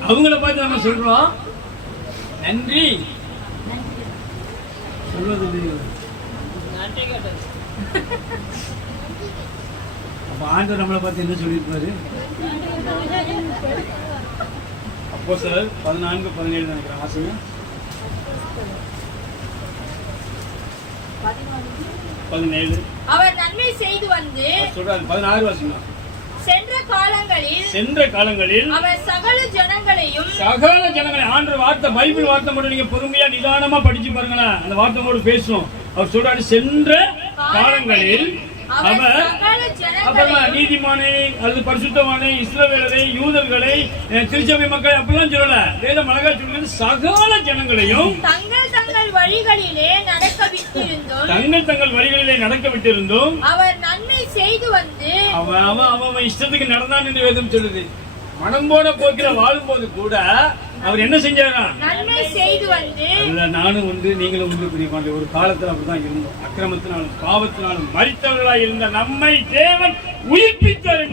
அவங்கள பார்த்து நம்ம சொல்றோம் நன்றி சொல்வது. அப்ப ஆண்டவர் நம்மளை பார்த்து என்ன சொல்லியிருப்பாரு? அப்போஸ்தலர் 14:17 நினைக்கிறேன். வாசிங்க. 17. அவர் நன்மை செய்து வந்து சொல்றாரு. 16 வாசிங்க. சென்ற காலங்களில் அவர் சகல ஜனங்களையும் ஆண்டவர் வார்த்தை, பைபிள் வார்த்தை மட்டும் நீங்க பொறுமையா நிதானமா படிச்சு பாருங்களேன். அந்த வார்த்தை மட்டும் பேசும். அவர் சொல்றாரு, சென்ற காலங்களில் அவர் அப்புறமா நீதிமானை அல்லது பரிசுத்தவானை, இஸ்ரவேலரை, யூதர்களை, திருச்சபை மக்களை அப்படிலாம் சொல்லல. வேதம் அழகா சொல்றது, சகல ஜனங்களையும் தங்கள் தங்கள் வழிகளிலே நடக்க விட்டிருந்தோம் அவர் நன்மை செய்து வந்து அவன் இஷ்டத்துக்கு நடந்தான் என்று வேதம் சொல்லுது. மனம் போன போக்கில வாழும் போது கூட அவர் என்ன செஞ்சாரா? நன்மை செய்து வந்து. நானும் உண்டு, நீங்களும் உண்டு. பிரியமானே, ஒரு காலத்துல அப்படிதான் இருந்தோம். அக்கிரமத்தினாலும் பாவத்தினாலும் மரித்தவர்களாய் இருந்த நம்மை தேவன் உயிர்ப்பித்தார்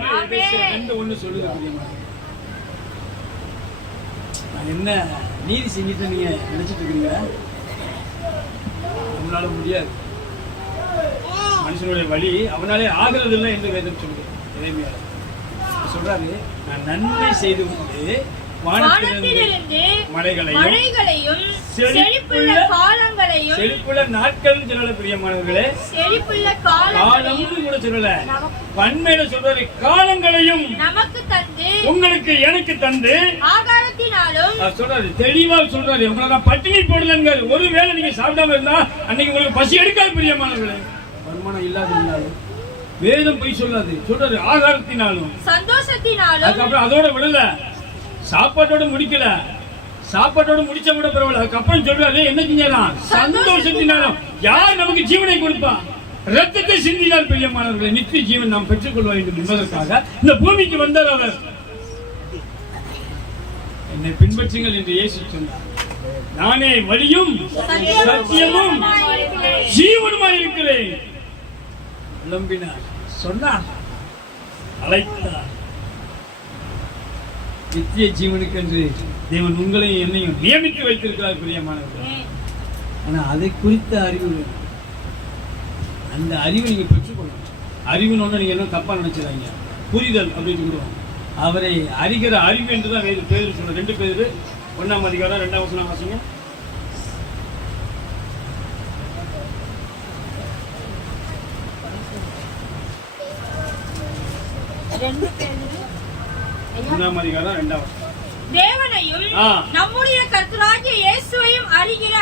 என்று ஒண்ணு சொல்லுது. பிரியமானே, நான் என்ன நீதி செஞ்சுட்டு நீங்க நினைச்சிட்டு இருக்கீங்க? நம்மளால முடியாது. மனுஷனுடைய வழி அவனாலே ஆகிறது இல்லை என்று வேதம் சொல்லுது. இறைமையாளர் சொல்றாரு, நான் நன்மை செய்து கொண்டு வானத்திலிருந்து மழைகளையும் செழிப்புள்ள நாட்கள் சொல்லல. பிரியமானவர்களே, செழிப்புள்ள காலம் கூட சொல்லல, பன்மையில சொல்றாரு, காலங்களையும் நமக்கு தந்து, உங்களுக்கு எனக்கு தந்து ஆகாரத்தினாலும் சொல்றாரு. தெளிவா சொல்றாரு, உங்களை நான் பட்டினி போடலங்க. ஒருவேளை நீங்க சாப்பிடாம இருந்தா அன்னைக்கு உங்களுக்கு பசி எடுக்காது. பிரியமானவர்களே, வருமானம் இல்லாத இருந்தாலும் வேதம் போய் சொல்லாது. சொல்றாரு, ஆகாரத்தினாலும் சந்தோஷத்தினாலும். அதுக்கப்புறம் அதோட விடல, சாப்பாட்டோட முடிக்கல, சாப்பாட்டோட முடிச்ச விட பரவாயில்ல. அதுக்கப்புறம் சொல்றாரு, என்ன செஞ்சாலும் சந்தோஷத்தினாலும். யார் நமக்கு ஜீவனை கொடுப்பா? ரத்தத்தை சிந்தினால். பிரியமானவர்களை, நித்திய ஜீவன் நாம் பெற்றுக்கொள்ள வேண்டும் என்பதற்காக இந்த பூமிக்கு வந்தார் அவர். என்னை பின்பற்றுங்கள் என்று இயேசு சொன்னார். நானே வழியும் சத்தியமும் ஜீவனுமாய் இருக்கிறேன். விளம்பினார், சொன்னார், அழைத்தார். நித்திய ஜீவனுக்கு என்று தேவன் உங்களையும் என்னையும் நியமித்து வைத்திருக்கிறார் பிரியமானவர்களே. ஆனா அதை குறித்த அறிவு வேணும். அந்த அறிவை நீங்க பெற்றுக்கொள்ளணும். அறிவுன்னு ஒண்ணு நீங்க என்ன தப்பா நினைச்சிடாங்க. புரிதல் அப்படின்னு சொல்லுவாங்க. அவரை அறிகிற அறிவு என்றுதான் வேறு பேர் சொல்ற. 2 பேர் 1ஆம் அதிகாரம் 2ஆம் வசனம் வாசிங்க. தேவனையும் நம்முடைய கர்த்தராகிய இயேசுவையும் அறிகிற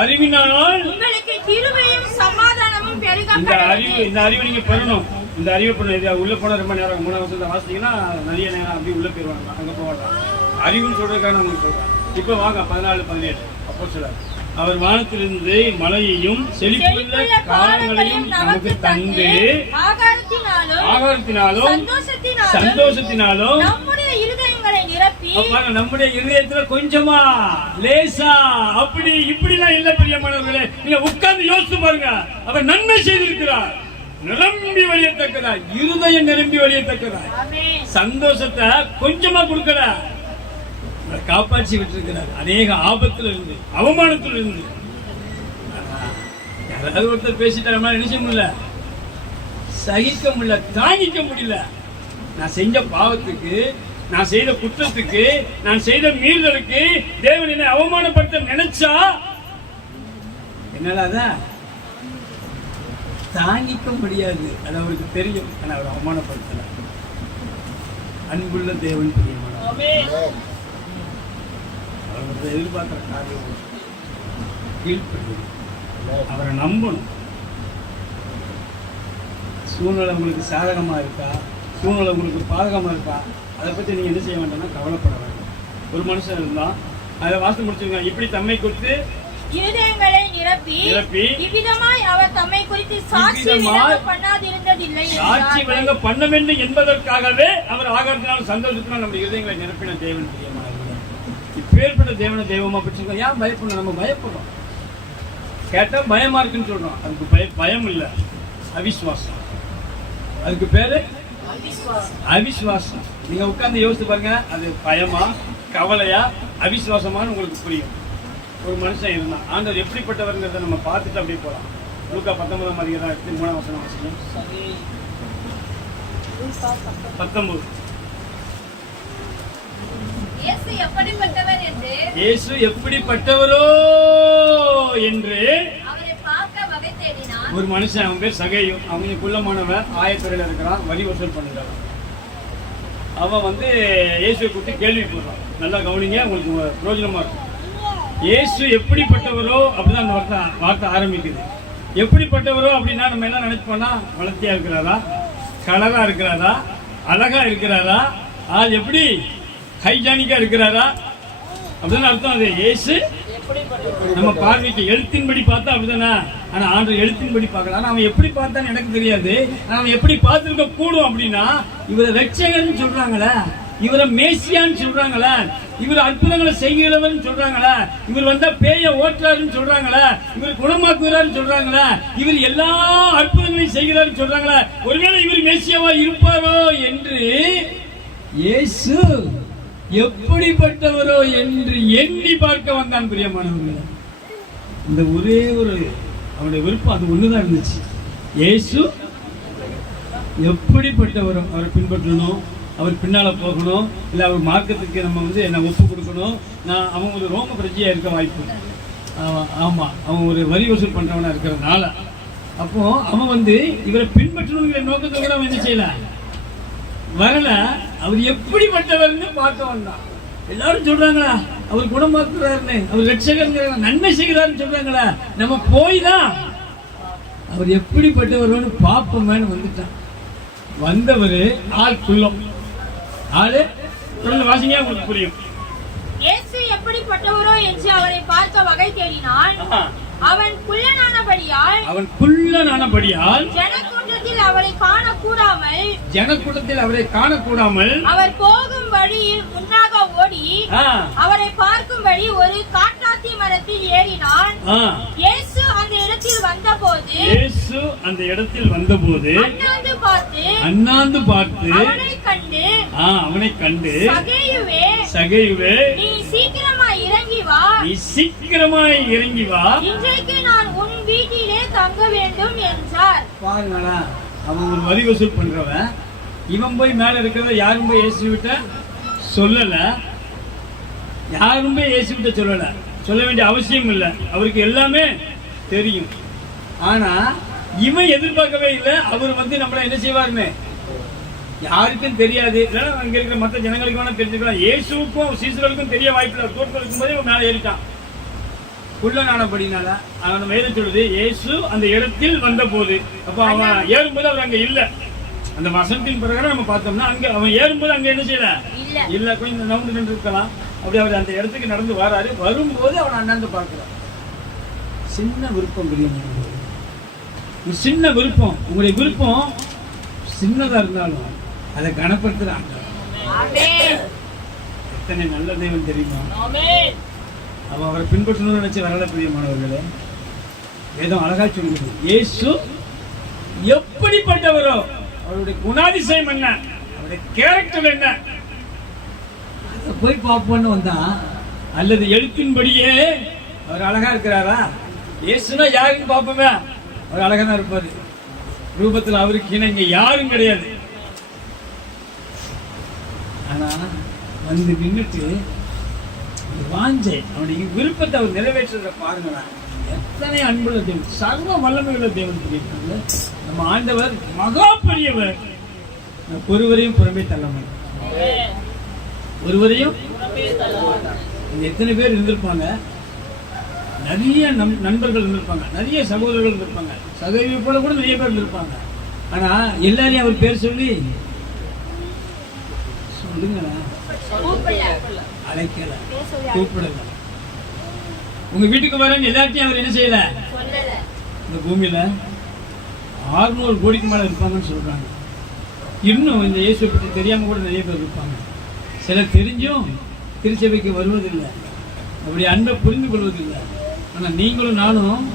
அறிவினால் உங்களுக்கு கிருபையும் சமாதானமும் பெருக. இந்த அறிவை நீங்க பெறணும். இந்த அறிவை பெறணும். உள்ள போன ரொம்ப நேரம் 3ஆம் வசனத்தை வாசித்தீங்கன்னா நிறைய நேரம் அப்படி உள்ள போயிருவாங்க. அங்க போவாங்க. அறிவுன்னு சொல்றதுக்காக நான் உங்களுக்கு சொல்றேன். இப்ப வாங்க 14-17 அப்போஸ்தலர். அவர் வானத்திலிருந்து மழையையும் செழிப்புள்ள காலங்களையும் நமக்கு தந்து ஆகாரத்தினாலும் சந்தோஷத்தினாலும் நம்முடைய இருதயத்துல கொஞ்சமா லேசா அப்படி இப்படிலாம் இல்ல பிரியமானவர்களே. நீங்க உட்கார்ந்து யோசிச்சு பாருங்க. அவர் நன்மை செய்திருக்கிறார். நிரம்பி வழியத்தக்கதா, இருதயம் நிரம்பி வழியத்தக்கதா, சந்தோஷத்தை கொஞ்சமா கொடுக்கல, காப்பாற்றி விட்டிருக்கிறார். அநேக ஆபத்துல இருந்து, அவமானத்துல இருந்து. யாராவது ஒருத்தர் பேசிட்டாரு, நினைச்ச முடியல, சகிக்க முடியல, தாங்கிக்க முடியல. நான் செஞ்ச பாவத்துக்கு, நான் செய்த குற்றத்துக்கு, நான் செய்த மீறுதலுக்கு தேவன் என்னை அவமானப்படுத்த நினைச்சா என்னால தாங்கிக்க முடியாது. அது அவருக்கு தெரியும். ஆனா அவர் அவமானப்படுத்தல. அன்புள்ள தேவன் பிரியமான எதிர்பார்க்கிற காரியம் கீழ்ப்படியும். அவரை நம்பணும். சூழ்நிலை உங்களுக்கு சாதகமா இருக்கா, சூழ்நிலை உங்களுக்கு பாதகமா இருக்கா, அதை பத்தி நீங்க என்ன செய்ய வேண்டாம்னா கவலைப்பட வேண்டாம். ஒரு மனுஷன் இருந்தா அதை வாசம் முடிச்சிருக்காங்க. இப்படி தம்மை குறித்து இருதயங்களை நிரப்பி இவ்விதமாய் அவர் தம்மை குறித்து சாட்சி விளங்க பண்ண வேண்டும் என்பதற்காகவே அவர் ஆகாரத்தினாலும் சந்தோஷத்தினால் நம்முடைய இருதயங்களை நிரப்பின தேவன் பிரியமானவர்களே. இப்பேற்பட்ட தேவனை தெய்வமா பிடிச்சிருக்கோம். ஏன் பயப்படணும்? நம்ம பயப்படுறோம். கேட்டா பயமா இருக்குன்னு சொல்றோம். அதுக்கு பயம் இல்ல, அவிஸ்வாசம். அதுக்கு பேரு அவிஸ்வாசம். நீங்க உட்கார்ந்து யோசிச்சு பாருங்க. அது பயமா, கவலையா, அவிஸ்வாசமானு உங்களுக்கு புரியும். ஒரு மனுஷன் இருந்தான். ஆண்டவர் எப்படிப்பட்டவர்ங்கிறத நம்ம பார்த்துட்டு அப்படியே போலாம். லூக்கா 19ஆம் அதிகாரம் 3ஆம் வசனம் வாசிக்கும். 19. இயேசு எப்படிப்பட்டவரோ என்று ஒரு மனுஷன், அவன் பேர் சகேயு, அவங்க குள்ளமானவன், ஆயத்துறையில இருக்கிறான், வரி வசூல் பண்ணுறான். அவன் இயேசுவை கூப்பிட்டு கேள்வி போடுறான். நல்லா கவனிங்க, உங்களுக்கு பிரயோஜனமா இருக்கும். இயேசு எப்படிப்பட்டவரோ அப்படிதான் அந்த வார்த்தை ஆரம்பிக்குது. எப்படிப்பட்டவரோ அப்படின்னா நம்ம என்ன நினைப்போம்னா, வளர்த்தியா இருக்கிறாரா, கலரா இருக்கிறாரா, அழகா இருக்கிறாரா, ஆள் எப்படி ஹைஜானிக்கா இருக்கிறாரா அப்படிதான் அர்த்தம். அது இயேசு நம்ம பார்வைக்கு எழுத்தின்படி பார்த்தா அப்படிதானே. ஆனா ஆண்டு எழுத்தின்படி பார்க்கலாம். ஆனா அவன் எப்படி பார்த்தான்னு எனக்கு தெரியாது. அவன் எப்படி பார்த்திருக்க கூடும் அப்படின்னா, இவரை ரட்சகர்னு சொல்றாங்களே, இவரை மேசியான்னு சொல்றாங்களே, இவர் அற்புதங்களை செய்கிறவர்னு சொல்றாங்களே, இவர் வந்தா பேய ஓட்டுறாருன்னு சொல்றாங்களே, இவர் குணமாக்குறாருன்னு சொல்றாங்களே, இவர் எல்லா அற்புதங்களையும் செய்கிறாருன்னு சொல்றாங்களே, ஒருவேளை இவர் மேசியாவா இருப்பாரோ என்று இயேசு எப்படிப்பட்டவரோ என்று எண்ணி பார்க்க வந்தான். பிரியமானவர்களே, இந்த ஒரே ஒரு அவருடைய விருப்பம் அது ஒண்ணுதான் இருந்துச்சு. இயேசு எப்படிப்பட்டவரோ அவரை பின்பற்றணும், அவர் பின்னால போகணும், இல்ல அவர் மார்க்கத்துக்கு நம்ம என்ன ஒப்பு கொடுக்கணும். நான் அவன் ஒரு ரோம பிரஜையா இருக்க வாய்ப்பு. ஆமா, அவன் ஒரு வரி வசூல் பண்றவனா இருக்கிறதுனால அப்போ அவன் இவரை பின்பற்றணுங்கிற நோக்கத்தை கூட அவன் என்ன செய்யல, வரல. அவர் எப்படிப்பட்டவர்னு பார்க்க வந்தான். எல்லாரும் சொல்றாங்களா அவர் குணமாக்குறாருன்னு, அவர் ரட்சகர் நன்மை செய்கிறாருன்னு சொல்றாங்களா, நம்ம போய் தான் அவர் எப்படிப்பட்டவர்னு பார்ப்போமேன்னு வந்துட்டான். வந்தவர் ஆள் குள்ளம், ஆளு வாசிங்க, உங்களுக்கு புரியும். இயேசு எப்படிப்பட்டவரோ என்று அவரை பார்க்க வகை தேடினான். அவன் குள்ளனானபடியால் ஜனக்கூட்டத்தில் அவரை காணக்கூடாமல் அவர் போகும் வழியில் முன்னாக ஓடி அவரை பார்க்கும்படி ஒரு காட்டாத்தி மரத்தில் ஏறினான். இயேசு அந்த இடத்தில் வந்தபோது அண்ணாந்து பார்த்து அவனை கண்டு சகேயுவே, நீ சீக்கிரமாய் இறங்கி வா, இன்றைக்கு நான் உன் வீட்டிலே தங்க வேண்டும் என்றார். பாருங்களா, அவன் ஒரு வரி வசூல் பண்றவன். இவன் போய் மேல இருக்கிறத யாரும் போய் இயேசு விட்ட சொல்லல, யாரும் போய் இயேசு விட்ட சொல்லல, சொல்ல வேண்டிய அவசியம் இல்லை, அவருக்கு எல்லாமே தெரியும். ஆனா இவன் எதிர்பார்க்கவே இல்லை. அவர் வந்து நம்மள என்ன செய்வாருன்னு யாருக்கும் தெரியாது. அங்க இருக்கிற மற்ற ஜனங்களுக்கு வேணா தெரிஞ்சுக்கலாம். இயேசுக்கும் சீசர்களுக்கும் தெரிய வாய்ப்பில்லை. தோற்றம் இருக்கும்போதே இவன் மேல ஏறிட்டான். குள்ளனானபடினால அவன் வேதம் சொல்லுது, இயேசு அந்த இடத்தில் வந்த போது. அப்ப அவன் ஏறும்போது அவர் அங்க இல்ல. அந்த வசனத்தின் பிரகாரம் நம்ம பார்த்தோம்னா அங்க அவன் ஏறும்போது அங்க என்ன செய்யல இல்ல, கொஞ்சம் நவுண்டு நின்று இருக்கலாம். அப்படி அவர் அந்த இடத்துக்கு நடந்து வராரு. வரும்போது அவன் அண்ணாந்து பார்க்கிறார். சின்ன விருப்பம், சின்ன விருப்பம். உங்களுடைய விருப்பம் சின்னதா இருந்தாலும் அதை கனப்படுத்துறாங்க. எத்தனை நல்ல தேவன் தெரியுமா? அவன் அவரை பின்பற்றணும்னு நினைச்சு வரல. பிரியமானவர்களே, வேதம் அழகா சொல்லுது, இயேசு எப்படிப்பட்டவரோ, அவருடைய குணாதிசயம் என்ன, அவருடைய கேரக்டர் என்ன, அதை போய் பார்ப்போன்னு வந்தா. அல்லது எழுத்தின்படியே அவர் அழகா இருக்கிறாரா? இயேசுனா யாருன்னு பார்ப்போமே, அவர் அழகா தான் இருப்பாரு. ரூபத்தில் அவருக்கு இணைங்க யாரும் கிடையாது. ஆனா வந்து நின்றுட்டு வாஞ்சை, அவனுடைய விருப்பத்தை அவர் நிறைவேற்றத பாருங்களா. எத்தனை அன்புள்ள தேவன், சர்வ வல்லமை உள்ள தேவன். சொல்லியிருக்காங்க நம்ம ஆண்டவர் மகா பெரியவர். ஒருவரையும் புறம்பே தள்ள மாட்டார். ஒருவரையும் எத்தனை பேர் இருந்திருப்பாங்க, நிறைய நண்பர்கள் இருந்திருப்பாங்க, நிறைய சகோதரர்கள் இருந்திருப்பாங்க, சகோதரி போல கூட நிறைய பேர் இருந்திருப்பாங்க. ஆனா எல்லாரையும் அவர் பேர் சொல்லி சொல்லுங்களா, அழைக்கல, கூப்பிடல. உங்க வீட்டுக்கு வரேன்னு எல்லாத்தையும் அவர் என்ன செய்யல. இந்த பூமியில 600 கோடிக்கு மேல இருப்பாங்கன்னு சொல்றாங்க. இன்னும் இந்த இயேசுவை பற்றி தெரியாம கூட நிறைய பேர் இருப்பாங்க. சிலர் தெரிஞ்சும் திருச்சபைக்கு வருவதில்லை, அப்படி அன்பை புரிந்து கொள்வதில்லை. ஆனா நீங்களும் நானும்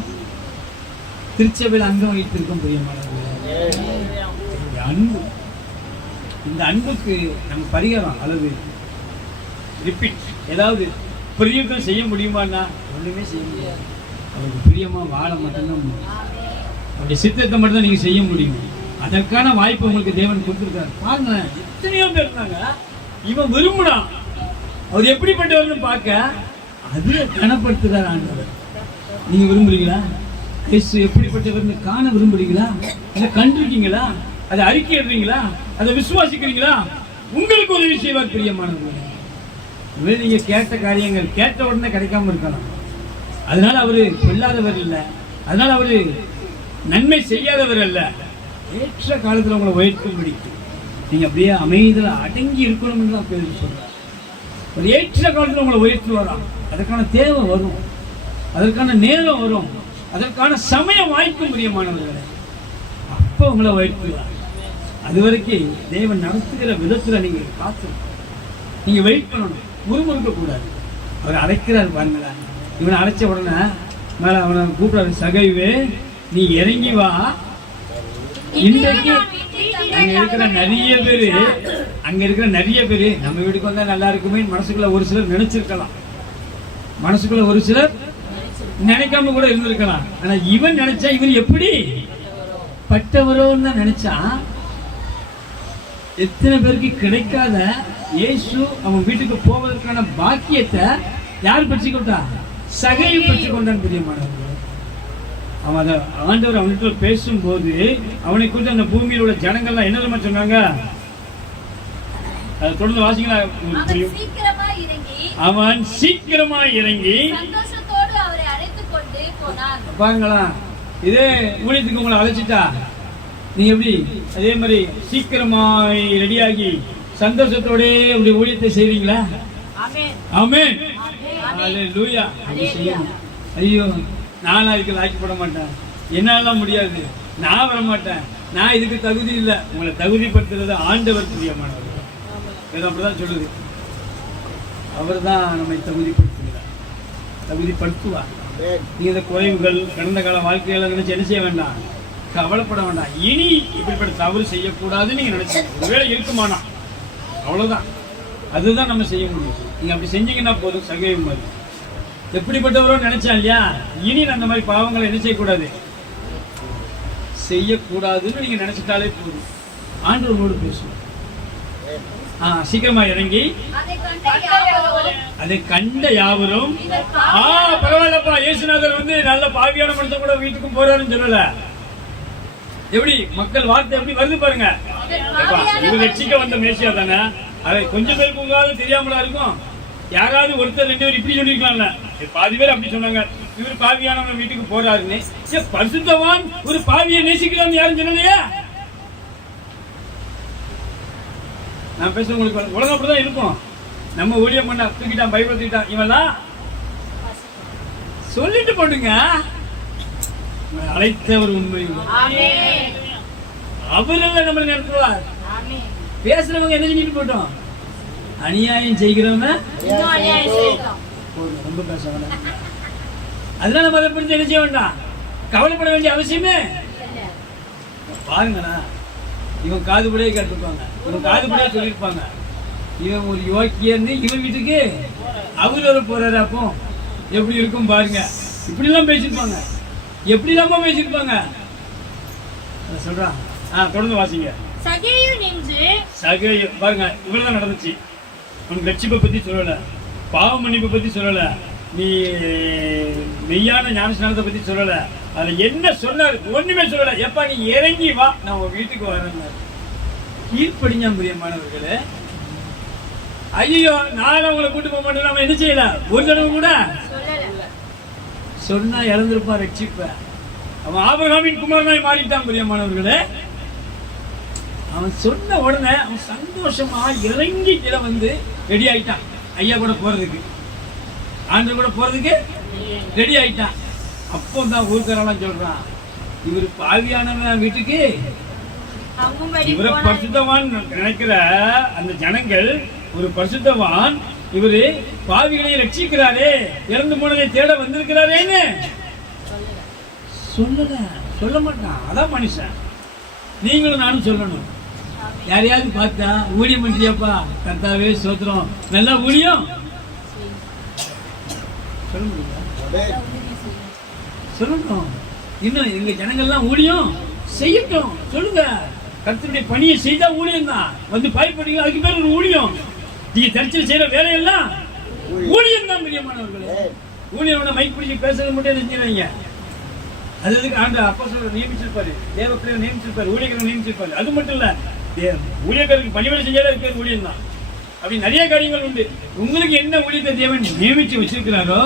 திருச்சபையில் அங்கம் வைத்திருக்கோம். பிரியமானவர்களே, அன்பு, இந்த அன்புக்கு நம்ம பரிகாரம் அளவு ரிப்பீட். ஏதாவது பிரியக்கம் செய்ய முடியுமான்னா ஒண்ணுமே செய்ய முடியாது. அவருக்கு பிரியமா வாழ மட்டும்தான் முடியும். அவருடைய சித்தத்தை மட்டும் தான் நீங்க செய்ய முடியும். அதற்கான வாய்ப்பு உங்களுக்கு தேவன் கொடுத்துருக்காரு. பாருங்க, எத்தனையோ பேர் இருந்தாங்க. இவன் விரும்புறான். அவர் எப்படிப்பட்டவர்னு பார்க்க அது கனப்படுத்துறார் ஆண்டவர். நீங்க விரும்புறீங்களா? இயேசு எப்படிப்பட்டவர்னு காண விரும்புறீங்களா? அதை கண்டிருக்கீங்களா? அதை அறிக்கையிடுறீங்களா? அதை விசுவாசிக்கிறீங்களா? உங்களுக்கு உதவி செய்வார். பிரியமானவர்களே, நீங்க கேட்ட காரியங்கள் கேட்ட உடனே கிடைக்காம இருக்கலாம். அதனால அவரு கொல்லாதவர் இல்லை, அதனால அவரு நன்மை செய்யாதவர் அல்ல. ஏற்ற காலத்துல உங்களை உயர்த்தும் பிடிக்கும். நீங்க அப்படியே அமைதியில அடங்கி இருக்கணும்னு தான் பேர் சொல்றாரு. ஒரு ஏற்ற காலத்துல உங்களை உயர்த்தி வரான். அதற்கான தேவை வரும், அதற்கான நேரம் வரும், அதற்கான சமயம் வாய்க்கும். பிரியமானவர்களே, அப்ப உங்களை உயர்த்துவார். அது வரைக்கும் தேவன் நடத்துகிற விதத்துல நீங்க காத்து, நீங்க வெயிட் பண்ணணும். முறுமுறுக்க கூடாது. அவர் அழைக்கிறார் பாருங்களா. இவனை அழைச்ச உடனே மேல அவனை கூப்பிடாரு, சகைவே நீ இறங்கி வா. இன்றைக்கு அங்க இருக்கிற நிறைய பேரு நம்ம வீட்டுக்கு வந்தா நல்லா இருக்குமே மனசுக்குள்ள ஒரு சிலர் நினைச்சிருக்கலாம், மனசுக்குள்ள ஒரு சிலர் நினைக்காம கூட இருந்திருக்கலாம். ஆனா இவன் நினைச்சா இவன் எப்படி பட்டவரோன்னு தான் நினைச்சா. எத்தனை பேருக்கு கிடைக்காத இயேசு அவன் வீட்டுக்கு போவதற்கான பாக்கியத்தை யார் பெற்றுக்கொண்டா? சகையை பெற்றுக்கொண்டான். பிரியமானவர்களே, அவன் அதை ஆண்டவர் அவன்கிட்ட பேசும்போது அவனை குறித்து அந்த பூமியில் உள்ள ஜனங்கள்லாம் என்ன சொன்னாங்க? அதை தொடர்ந்து வாசிங்களா. அவன் சீக்கிரமா இறங்கி பாருங்களா. இதே ஊழியத்துக்கு உங்களை அழைச்சிட்டா நீங்க எப்படி அதே மாதிரி சீக்கிரமாய் ரெடியாகி சந்தோஷத்தோட இப்படி ஊழியத்தை செய்வீங்களா? ஆமென். அல்லேலூயா. ஐயோ, நான் அதுக்கு லாக்கிப்பட மாட்டேன், என்னாலாம் முடியாது, நான் வர மாட்டேன், நான் இதுக்கு தகுதி இல்லை. உங்களை தகுதிப்படுத்துறது ஆண்டவர் பிரியமானவர். அப்படிதான் சொல்லுது. அவர் தான் நம்மை தகுதிப்படுத்துகிறார், தகுதிப்படுத்துவார். நீங்க இந்த குறைவுகள் கடந்த கால வாழ்க்கையில நினைச்சு என்ன செய்ய வேண்டாம், கவலைப்பட வேண்டாம். இனி இப்படிப்பட்ட தவறு செய்யக்கூடாதுன்னு நீங்க நினைச்சீங்க, ஒருவேளை இருக்குமானா அவ்வளவுதான், அதுதான் நம்ம செய்ய முடியும். நீங்க அப்படி செஞ்சீங்கன்னா போதும். சகையும் மாதிரி எப்படிப்பட்டவரோ நினைச்சா இல்லையா, இனி அந்த மாதிரி பாவங்களை என்ன செய்யக்கூடாது, செய்யக்கூடாதுன்னு நீங்க நினைச்சிட்டாலே போதும். ஆண்டவர் உங்களோடு பேசுவோம். சீக்கிரமா இறங்கி அதை கண்ட யாவரும் பரவாயில்லப்பா, இயேசுநாதர் வந்து நல்ல பாவியான மனுஷன் கூட வீட்டுக்கும் போறாருன்னு சொல்லல. எப்படி மக்கள் வார்த்தை எப்படி வருது பாருங்க. இவர் ரட்சிக்க வந்த மேசியா தானே, அதை கொஞ்சம் பேருக்கு உங்களாவது தெரியாமலா இருக்கும். யாராவது ஒருத்தர் ரெண்டு பேர் இப்படி சொல்லிருக்கலாம்ல, பாதி பேர் அப்படி சொன்னாங்க, இவர் பாவியானவங்க வீட்டுக்கு போறாருன்னு. பரிசுத்தவான் ஒரு பாவியை நேசிக்கிறான்னு யாரும் சொல்லலையா? நான் பேச உங்களுக்கு உலகம் அப்படிதான் இருக்கும். நம்ம ஊழியம் பண்ண தூக்கிட்டான், பைபிள் தூக்கிட்டான், இவெல்லாம் சொல்லிட்டு போட்டுங்க. அழைத்தவர் உண்மை, அவரெல்லாம் நம்மளை நடத்துவார். பேசுறவங்க என்ன செஞ்சுட்டு போட்டோம், அநியாயம் செய்கிறவங்க ரொம்ப பேச வேண்டாம். அதெல்லாம் நம்ம அதை புரிஞ்சு என்ன செய்ய வேண்டாம், கவலைப்பட வேண்டிய அவசியமே. பாருங்களா, இவன் காதுபடியே கேட்டிருப்பாங்க, இவன் காதுபடியே சொல்லியிருப்பாங்க, இவன் ஒரு யோக்கியன்னு இவன் வீட்டுக்கு அவர் ஒரு போறாரு. அப்போ எப்படி இருக்கும் பாருங்க. இப்படி எல்லாம் பேசியிருப்பாங்க, எப்படி இல்லாம பேசியிருப்பாங்க. சொல்றான். தொடர்ந்து வாசிங்க. சகேயு பாருங்க, இவ்வளவுதான் நடந்துச்சு. உனக்கு ரட்சிப்பை பத்தி சொல்லல, பாவ மன்னிப்பை பத்தி சொல்லல, நீ மெய்யான ஞானஸ்நானத்தை பத்தி சொல்லல. அதுல என்ன சொன்னாரு, ஒண்ணுமே சொல்லல. எப்ப நீ இறங்கி வா, நான் உன் வீட்டுக்கு வரேன். கீழ்ப்படிஞ்சா பிரியமானவர்களே. ஐயோ நான் உங்களை கூட்டு போக மாட்டேன், நம்ம என்ன செய்யல, ஒரு தடவை கூட சொன்னா இழந்திருப்பான் ரட்சிப்ப. அவன் ஆபிரகாமின் குமாரனாய் மாறிட்டான் பிரியமானவர்களே. அவன் சொன்ன உடனே அவன் சந்தோஷமா இறங்கி கீழே வந்து ரெடி ஆயிட்டான், ஐயா கூட போறதுக்கு, ஆண்டு கூட போறதுக்கு ரெடி ஆயிட்டான். அப்போ தான் ஊர்க்காரெல்லாம் சொல்றான், இவர் பாவியானவன் வீட்டுக்கு இவரை பரிசுத்தவான் நினைக்கிற அந்த ஜனங்கள், ஒரு பரிசுத்தவான் இவரு பாவிகளை ரட்சிக்கிறாரே, இறந்து போனதை தேட வந்திருக்கிறாரேன்னு சொல்ல மாட்டான். அதான் மனுஷன். நீங்களும் நானும் சொல்லணும். யாரையாவது பார்த்தா ஊழியம் பண்றியாப்பா, கர்த்தாவே ஸ்தோத்திரம், நல்லா ஊழியம் சொல்ல முடியுமா? சொல்லணும். இன்னும் எங்க ஜனங்கள்லாம் ஊழியம் செய்யட்டும் சொல்லுங்க. கர்த்தருடைய பணியை செய்தா ஊழியம் தான். வந்து பயப்படுங்க, அதுக்கு பேர் ஒரு ஊழியம். நீங்க தரிசனம் செய்யற வேலையெல்லாம் ஊழியம் தான் பிரியமானவர்களே. ஊழியம் மைக் பிடிச்சி பேசுறது மட்டும் நினைச்சுறாங்க. அதுக்கு ஆண்டு அப்போஸ்தலரை நியமிச்சிருப்பாரு, தேவ பிள்ளைகளை நியமிச்சிருப்பாரு, ஊழியர்களை நியமிச்சிருப்பாரு. அது மட்டும் இல்ல, ஊழியர்களுக்கு பணிவிடை செய்யாத இருக்கிற ஊழியம் தான். அப்படி நிறைய காரியங்கள் உண்டு. உங்களுக்கு என்ன ஊழியத்தை தேவன் நியமிச்சு வச்சிருக்கிறாரோ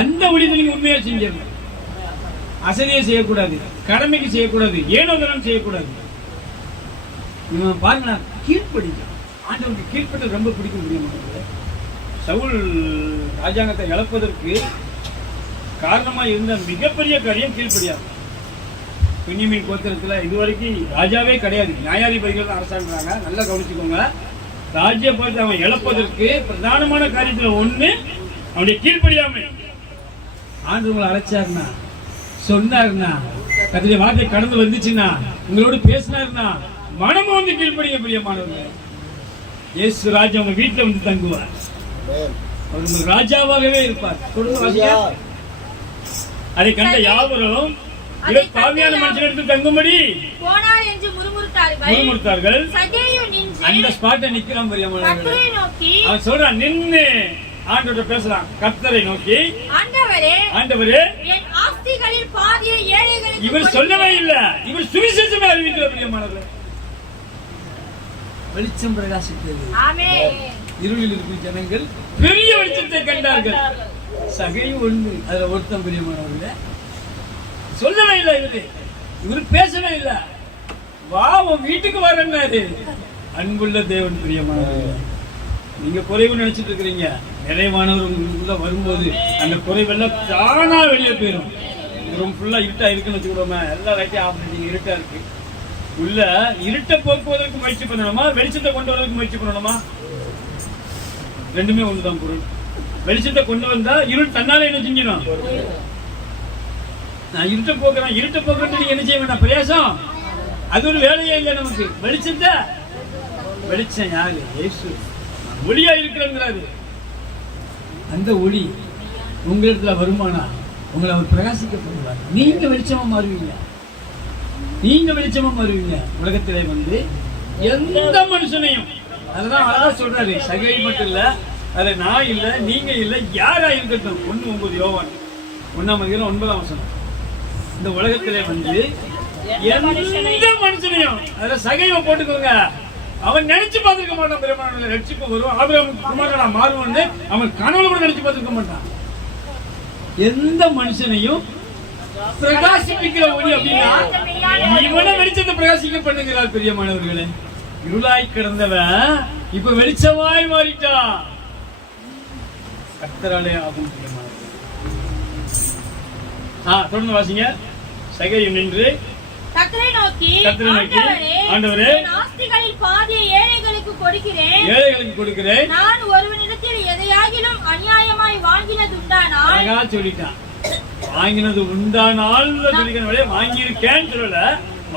அந்த ஊழியத்தை நீங்க உண்மையா செஞ்சிடணும். அசதியை செய்யக்கூடாது, கடமைக்கு செய்யக்கூடாது, ஏனோ தரம் செய்யக்கூடாது. இவன் பாருங்களா, கீழ்ப்படிக்க ஆண்டவனுக்கு கீழ்ப்பட்டு ரொம்ப பிடிக்க முடியும். சவுல் ராஜாங்கத்தை இழப்பதற்கு காரணமா இருந்த மிகப்பெரிய காரியம் கீழ்ப்படியாது. பென்யமீன் கோத்திரத்துல இதுவரைக்கும் ராஜாவே கிடையாது, நியாயாதிபதிகள் தான் அரசாங்கிறாங்க. நல்லா கவனிச்சுக்கோங்க. ராஜ்யபாரத்தை அவன் இழப்பதற்கு பிரதானமான காரியத்துல ஒண்ணு அவனுடைய கீழ்ப்படியாமை. ஆண்டு உங்களை அழைச்சாருன்னா, சொன்னாருன்னா, கத்திரிய வார்த்தை கடந்து வந்துச்சுன்னா, உங்களோட பேசினாருன்னா, மனமும் வந்து கீழ்ப்படிய பிரியமானவர்கள். இயேசு ராஜா உங்க வீட்டுல வந்து தங்குவார், அவர் உங்கள் ராஜாவாகவே இருப்பார். தொடர்ந்து அதை கண்ட யாவரும் இவர் பாவியான மனுஷனுக்கு தங்கும்படி போனார் என்று முறுமுறுத்தார்கள். அந்த ஸ்பாட்டை நிக்கிறான் பிரியமானவர்களே. அவன் சொல்றான், நின்னு ஆண்டவரை பேசுறான், கர்த்தரை நோக்கி, ஆண்டவரே என் ஆஸ்திகளில் பாதியை ஏழைகளுக்கு. இவர் சொல்லவே இல்ல, இவர் சுவிசேஷமே அறிவிக்கிற பிரியமானவர்களே. வெளிச்சம் பிரகாசித்தது. ஆமென். இருளில் இருக்கும் ஜனங்கள் பெரிய வெளிச்சத்தை கண்டார்கள். சகையும் ஒன்று, அதுல ஒருத்தம் பிரியமானவர்களே. சொல்லவே இல்லை, இவரு பேசவே இல்லை. வா உன் வீட்டுக்கு வரேன்னாரு. அன்புள்ள தேவன் பிரியமானவர்களே, நீங்க குறைவு நினைச்சிட்டு இருக்கிறீங்க, நிறைவானவர் உங்களுக்குள்ள வரும்போது அந்த குறைவெல்லாம் தானா வெளியே போயிடும். ரூம் ஃபுல்லா இருட்டா இருக்குன்னு வச்சுக்கிறோமே, எல்லா லைட்டையும் ஆஃப் பண்ணி இருட்டா இருக்கு. உள்ள இருட்டை போக்குவதற்கு முயற்சி பண்ணணுமா, வெளிச்சத்தை கொண்டு வரதுக்கு முயற்சி பண்ணணுமா? ரெண்டுமே ஒண்ணுதான் பொருள். வெளிச்சத்தை கொண்டு வந்தா இருள் தன்னால என்ன செஞ்சிடும்? நான் இருட்டை போக்குறேன், இருட்டை போக்குறது நீங்க என்ன செய்ய வேண்டாம், பிரயாசம். அது ஒரு வேலையே இல்லை நமக்கு. வெளிச்சத்தை, வெளிச்சம் யாரு? இயேசு. ஒளியா இருக்கிறாரு. அந்த ஒளி உங்களிடத்துல வருமானா உங்களை அவர் பிரகாசிக்கப்படுவார். நீங்க வெளிச்சமா மாறுவீங்க, நீங்க வெளிச்சமா மாறுவீங்க. உலகத்திலே வந்து எந்த மனுஷனையும், அதுதான் அழகா சொல்றாரு, சகை மட்டும் இல்ல, அதுல நான் இல்ல, நீங்க இல்ல, யாரா இருக்கட்டும். 1:9 யோவான் 1:9. இந்த உலகத்திலே வந்து எந்த மனுஷனையும், அதுல சகைவை போட்டுக்கோங்க, அவன் நினைச்சு பார்த்திருக்க மாட்டான் பெருமாள் ரட்சிப்பு வரும், ஆபிரகாமுக்கு குமாரனா மாறுவான்னு அவன் கனவுல கூட நினைச்சு பார்த்திருக்க மாட்டான். எந்த மனுஷனையும் பிரகாசிப்பிக்கிற ஒளி அப்படின்னா இவனை வெளிச்சத்தை பிரகாசிக்க பண்ணுகிறார். பிரியமானவர்களே, இருளாய் கிடந்தவன் இப்ப வெளிச்சமாய் மாறிட்டான். கர்த்தராலே ஆகும். தொடர்ந்து வாசிங்க. சகை நின்று கர்த்தரை நோக்கி, ஆண்டவரே, ஆஸ்திகளில் பாதியை ஏழைகளுக்கு கொடுக்கிறேன். நான் ஒருவனிடத்தில் எதையாகிலும் அநியாயமாய் வாங்கினது உண்டானால், சொல்லிட்டான், வாங்கினது உண்டானால் வாங்கியிருக்கேன்னு சொல்லல,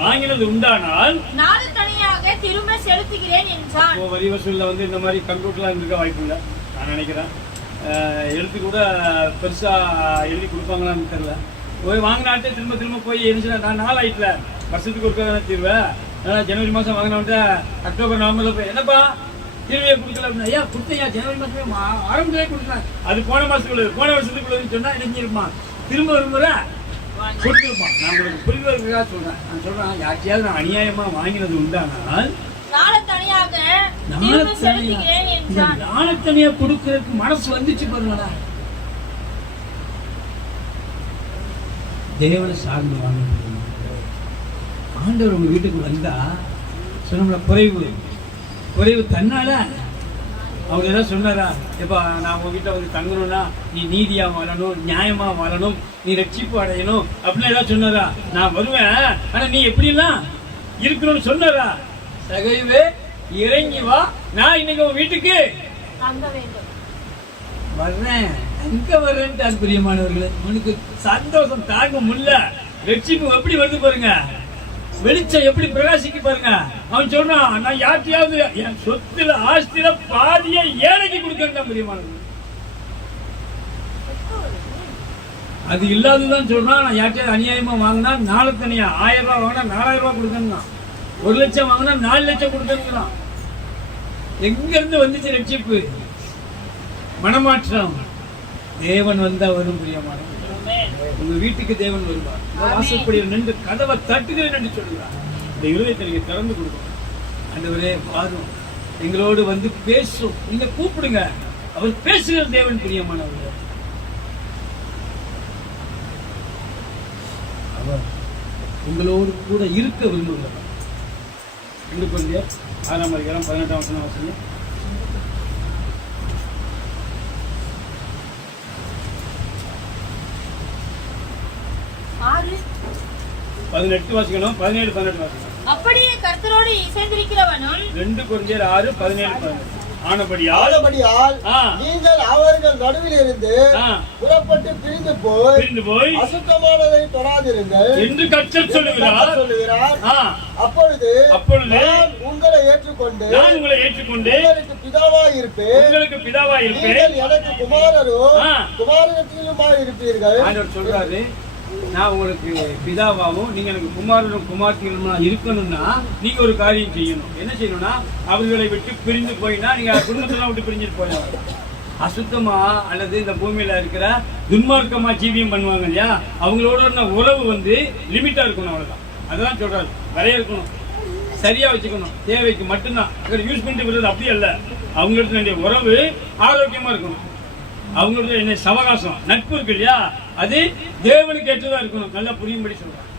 வாங்கினது உண்டானால் நாலு தனியாக திரும்ப செலுத்துகிறேன் என்றான். வரி வசூல்ல வந்து இந்த மாதிரி கம்ப்யூட்டர்லாம் இருக்க வாய்ப்பு இல்லை நான் நினைக்கிறேன். எழுத்து கூட பெருசா எழுதி கொடுப்பாங்களான்னு தெரியல. போய் வாங்கினாட்டே திரும்ப திரும்ப போய் எழுதினா நான் நாள் ஆயிட்டுல, வருஷத்துக்கு ஒருக்கா தானே தீர்வேன். ஜனவரி மாதம் வாங்கினவன்ட்டு அக்டோபர் நவம்பர்ல போய் என்னப்பா தீர்வையை கொடுக்கல அப்படின்னா, ஐயா கொடுத்தையா ஜனவரி மாதமே ஆரம்பத்திலே கொடுக்கலாம், அது போன மாதத்துக்குள்ளது, போன வருஷத்துக்குள்ளதுன்னு சொன்னா நினைஞ்சிருப்பான், திரும்ப ஒரு முறை கொடுத்துருப்பான். நான் உங்களுக்கு புரிவதற்காக சொல்றேன். நான் சொல்றேன், யார்ட்டையாவது நான் அநியாயமா வாங்கினது உண்டானால் நாளத்தனியா கொடுக்கறதுக்கு மனசு வந்துச்சு பாருங்களா. தேவனை சார்ந்து வாங்க. ஆண்டவர் உங்க வீட்டுக்கு வந்தா சொன்ன குறைவு தன்னால அவங்க ஏதாவது சொன்னாரா, எப்பா நான் உங்க வீட்டை வந்து தங்கணும்னா நீ நீதியா வாழணும், நியாயமா வாழணும், நீ ரட்சிப்பு அடையணும் அப்படின்னு ஏதாவது சொன்னாரா? நான் வருவேன், ஆனா நீ எப்படிலாம் இருக்கணும்னு சொன்னாரா? சகைவே இறங்கி வா, நான் இன்னைக்கு உன் வீட்டுக்கு வர்றேன், அங்க வர்றேன். பிரியமானவர்களே, உனக்கு சந்தோஷம் தாங்க முடியல. ரட்சிப்பு எப்படி வருது பாருங்க, வெளிச்சம் எப்படி பிரகாசிக்கு பாருங்க. அவன் சொல்றான், நான் யார்ட்டையாவது என் சொத்துல ஆஸ்தியில பாதிய ஏழைக்கு கொடுக்கறேன். பிரியமானவர்களே, அது இல்லாததான் சொல்றான். நான் யார்ட்டையாவது அநியாயமா வாங்கினா நாளத்தனியா 1000 ரூபாய் வாங்கினா 4000 ரூபாய் கொடுக்கணும், 1 லட்சம் வாங்கினா 4 லட்சம் கொடுக்கணும். எங்க இருந்து வந்துச்சு ரட்சிப்பு? மனமாற்றம். தேவன் வந்தா வரும். பிரியமானவர்களே, உங்க வீட்டுக்கு தேவன் வருவார். வாசப்படியில் நின்று கதவை தட்டுகிறேன் என்று சொல்லுவார். இந்த இருதயத்தை நீங்க திறந்து கொடுக்கணும். ஆண்டவரே வாரும், எங்களோடு வந்து பேசும். நீங்க கூப்பிடுங்க, அவர் பேசுகிற தேவன். பிரியமானவர்களே, அவர் உங்களோடு கூட இருக்க விரும்புகிறார். 2 கொரிந்தியர் 6:18 வாசிங்க. 18 வாசிக்கணும், 17, 18 வாசிக்கணும். அப்படியே கர்த்தரோடு இசைந்திருக்கிறவனும் 2 கொரிந்தியர் 6:17. ஆனபடியால் நீங்கள் அவர்கள் நடுவில் இருந்து புறப்பட்டு பிரிந்து போய் அசுத்தமானதை தொடாதிருங்கள் என்று கர்த்தர் சொல்லுகிறார். அப்பொழுது நான் உங்களை ஏற்றுக்கொண்டு உங்களுக்கு பிதாவாய் இருப்பேன். நீங்கள் எனக்கு குமாரரும் குமாரத்திலுமாய் இருப்பீர்கள். ஆண்டவர் சொல்றாரு, நான் உங்களுக்கு பிதாவாகவும் நீங்க எனக்கு குமாரனும் குமார்த்திகளுமா இருக்கணும்னா நீங்க ஒரு காரியம் செய்யணும். என்ன செய்யணும்னா, அவர்களை விட்டு பிரிந்து போயினா நீங்க குடும்பத்தெல்லாம் விட்டு பிரிஞ்சுட்டு போயிடலாம். அசுத்தமா அல்லது இந்த பூமியில இருக்கிற துன்மார்க்கமா ஜீவியம் பண்ணுவாங்க இல்லையா, அவங்களோட உறவு வந்து லிமிட்டா இருக்கணும். அவ்வளவுதான். அதான் சொல்றாரு, நிறைய இருக்கணும், சரியா வச்சுக்கணும், தேவைக்கு மட்டும்தான். யூஸ் பண்ணிட்டு விடுறது அப்படி அல்ல. அவங்களுக்கு வேண்டிய உறவு ஆரோக்கியமா இருக்கணும். அவங்களுக்கு என்ன சவகாசம் நட்பு இருக்கு இல்லையா, அது தேவனுக்கு ஏற்றதா இருக்கணும். நல்லா புரியும்படி சொல்றாங்க.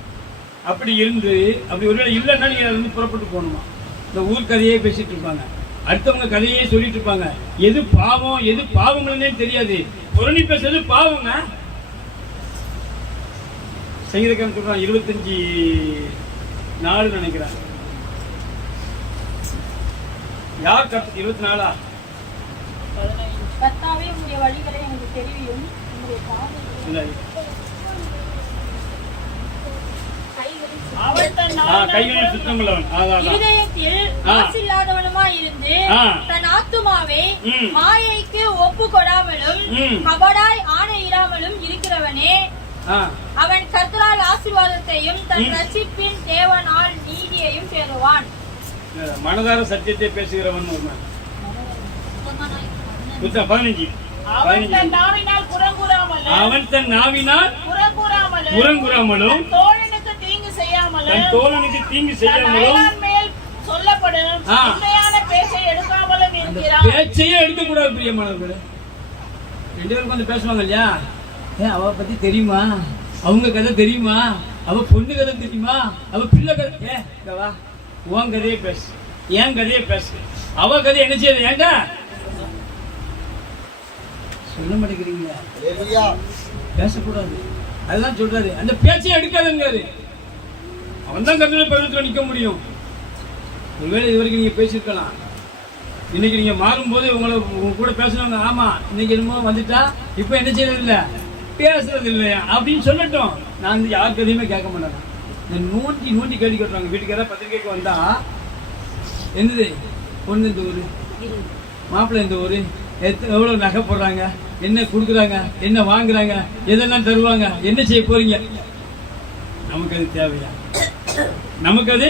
அப்படி இருந்து அப்படி ஒருவேளை இல்லைன்னா நீங்க அதை வந்து புறப்பட்டு போகணுமா. இந்த ஊர் கதையே பேசிட்டு இருப்பாங்க, அடுத்தவங்க கதையே சொல்லிட்டு இருப்பாங்க. எது பாவம் எது பாவங்கள்னே தெரியாது. புரணி பேசுறது பாவங்க. சங்கீதக்காரன் சொல்றான் 25:4 நினைக்கிறேன். யார் 24? கர்த்தாவே உம்முடைய வழிகளை எனக்கு தெரியும், உம்முடைய இல்லை, கைகளில் சுத்தமுள்ளவன், இதயத்தில் மாசில்லாதவனுமாய் இருந்து தன் ஆத்துமாவை மாயைக்கு ஒப்பு கொடாமலும் கபடாய் ஆணையிடாமலும் இருக்கிறவனே, அவன் கர்த்தரால் ஆசீர்வாதத்தையும் தன் ரட்சிப்பின் தேவனால் நீதியையும் பெறுவான். மனதார சத்தியத்தை பேசுகிறவன். 15 அவன் தன் நாவினால் புறங்கூறாமலும் தன் தோழனுக்கு தீங்கு செய்யாமலும் பேச்சையே எடுக்கக்கூடாது. பிரியமானவர்களே, 2 பேரும் கொஞ்சம் பேசுவாங்க இல்லையா, அவ பத்தி தெரியுமா, அவங்க கதை தெரியுமா, அவ பொண்ணு கதை தெரியுமா, அவ பிள்ளை கதை, வா உன் கதையே பேசு, என் கதையே பேசு, அவ கதை என்ன செய்யுது ஏங்க சொல்ல மாட்டேங்கிறீங்க, பேசக்கூடாது. அதுதான் சொல்றாரு, அந்த பேச்சையே எடுக்காதுங்கிறாரு. அவன் தான் கர்த்தருடைய பர்வதத்தில் நிற்க முடியும். ஒருவேளை இது வரைக்கும் நீங்க பேசியிருக்கலாம், இன்னைக்கு நீங்க மாறும்போது உங்க கூட பேசுனவங்க, ஆமா இன்னைக்கு என்னமோ வந்துட்டா இப்ப என்ன செய்யறது இல்ல, பேசுறது இல்லையா அப்படின்னு சொல்லட்டும். நான் வந்து யாருக்கு எதையுமே கேட்க மாட்டேன். நோண்டி கேள்வி கேட்டுறாங்க. வீட்டுக்கு ஏதாவது பத்திரிக்கைக்கு வந்தா என்னது, பொண்ணு இந்த ஊரு, மாப்பிள்ளை இந்த ஊரு, எவ்வளவு நகை போடுறாங்க, என்ன கொடுக்குறாங்க, என்ன வாங்குறாங்க, எதெல்லாம் தருவாங்க, என்ன செய்ய போறீங்க. நமக்கு அது தேவையா? நமக்கு அது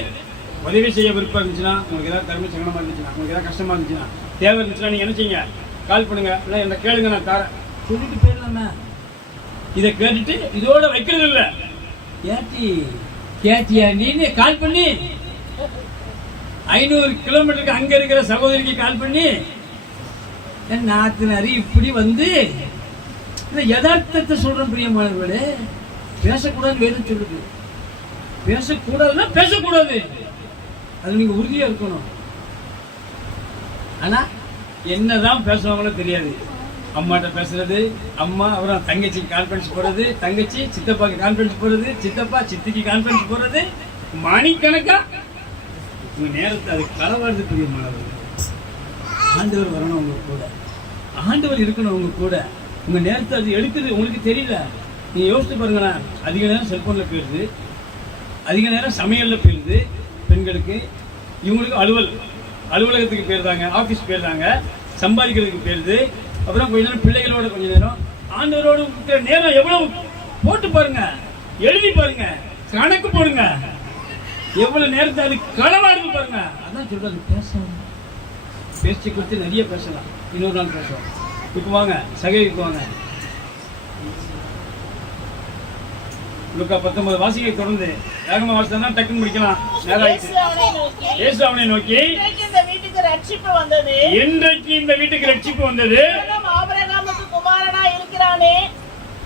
உதவி செய்ய விருப்பம் இருந்துச்சுன்னா, உங்களுக்கு ஏதாவது தர்ம சங்கடமா இருந்துச்சுன்னா, உங்களுக்கு ஏதாவது கஷ்டமா இருந்துச்சுன்னா, தேவை இருந்துச்சுன்னா நீங்க என்ன செய்யுங்க, கால் பண்ணுங்க, இல்லை என்ன கேளுங்க, நான் தரேன் சொல்லிட்டு போயிடலாமே. இதை கேட்டுட்டு இதோட வைக்கிறது இல்லை. கேட்டியா நீ கால் பண்ணி 500 கிலோமீட்டருக்கு அங்க இருக்கிற சகோதரிக்கு கால் பண்ணி, நாத்தினாரி இப்படி வந்து யதார்த்தத்தை சொல்றேன். பிரியமானவர்களே, பேசக்கூடாது வேதம் சொல்லுது. பேசக்கூடாதுன்னா பேசக்கூடாது, அது நீங்க உறுதியா இருக்கணும். ஆனா என்னதான் பேசுவாங்களோ தெரியாது. அம்மாட்ட பேசுறது, அம்மா அப்புறம் தங்கச்சிக்கு கான்ஃபரன்ஸ் போறது, தங்கச்சி சித்தப்பாக்கு கான்ஃபரன்ஸ் போறது, சித்தப்பா சித்திக்கு கான்ஃபரன்ஸ் போறது, மணிக்கணக்கா உங்க நேரத்தை அது களவாடுது. பிரியமானவர்கள், ஆண்டவர் வரணும் உங்க கூட, ஆண்டவர் இருக்கணும் உங்க கூட. உங்க நேரத்தை அது எடுக்குது, உங்களுக்கு தெரியல. நீங்க யோசிச்சு பாருங்களா, அதிக நேரம் செல்போன்ல போயிருது, அதிக நேரம் சமையல்ல போயிருது பெண்களுக்கு. இவங்களுக்கு அலுவலகத்துக்கு போயிருந்தாங்க, ஆபீஸ் போயிருந்தாங்க, சம்பாதிக்கிறதுக்கு போயிருது. அப்புறம் கொஞ்ச நேரம் பிள்ளைகளோட, கொஞ்ச நேரம் ஆண்டவரோட நேரம் எவ்வளவு போட்டு பாருங்க, எழுதி பாருங்க, கணக்கு போடுங்க, எவ்வளவு நேரத்தை அது களவாடுது பாருங்க. அதான் சொல்றாரு, பேச்சு குறித்து நிறைய பேசலாம், இன்னொரு நாள் பேசுவோம். இப்போ வாங்க சகைக்கு வாங்க. லூக்கா 19 வாசிக்கை தொடர்ந்து வேகமா வாசித்தா டக்குன்னு முடிக்கலாம். இயேசு அவனை நோக்கி, இன்றைக்கு இந்த வீட்டுக்கு ரட்சிப்பு வந்தது, ஆபிரகாமுக்கு பிரியமானதா இருக்கிறானே,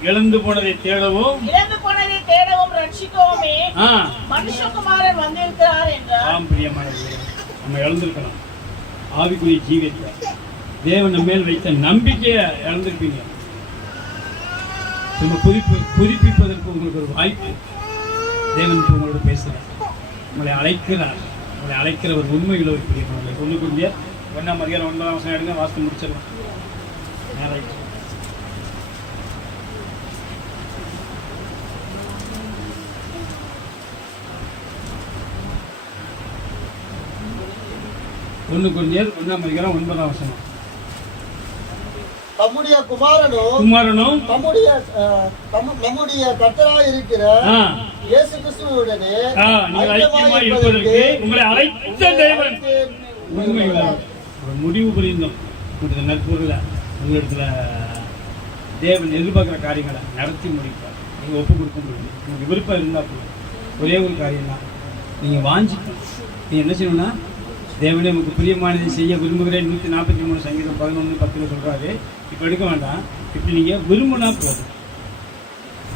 இழந்து போனதை தேடவும் ரட்சிக்கவுமே மனுஷகுமாரன் வந்திருக்கிறார் என்றார். ஆம் பிரியமானவர்களே, நம்ம இழந்திருக்கலாம் ஆவிக்குரிய ஜீவியத்தை, தேவன் நம்ம மேல் வைத்த நம்பிக்கையை இழந்திருப்பீங்க. நம்ம புதுப்பிப்பதற்கு உங்களுக்கு ஒரு வாய்ப்பு. தேவன் உங்களோட பேசுகிறார், உங்களை அழைக்கிறார். உங்களை அழைக்கிற ஒரு உண்மைகளை பிரியமானவர்களே, 1 Corinthians 1:9 எடுங்க, வாசித்து முடிச்சிடலாம். நேரம் 1 Corinthians 1:9 நம்முடைய குமாரனும் நம்முடைய கர்த்தராய் இருக்கிற இயேசு கிறிஸ்துவுடனே ஐக்கியமாய் இருப்பதற்கு உங்களை அழைத்த தேவன் முடிவு புரிந்தோம். நற்பொருள உங்களிடத்துல தேவன் எதிர்பார்க்கிற காரியங்களை நடத்தி முடிப்பார். நீங்க ஒப்பு கொடுக்க முடியும். உங்களுக்கு விருப்பம் இருந்தா ஒரே ஒரு காரியம் தான், நீங்க வாஞ்சிக்கணும். நீங்க என்ன செய்யணும்னா, தேவனே உங்களுக்கு பிரியமானதை செய்ய விரும்புகிறேன். 143 சங்கீதம் 11:10 சொல்றாரு. இப்ப எடுக்க வேண்டாம், இப்படி நீங்க விரும்பினா போதும்.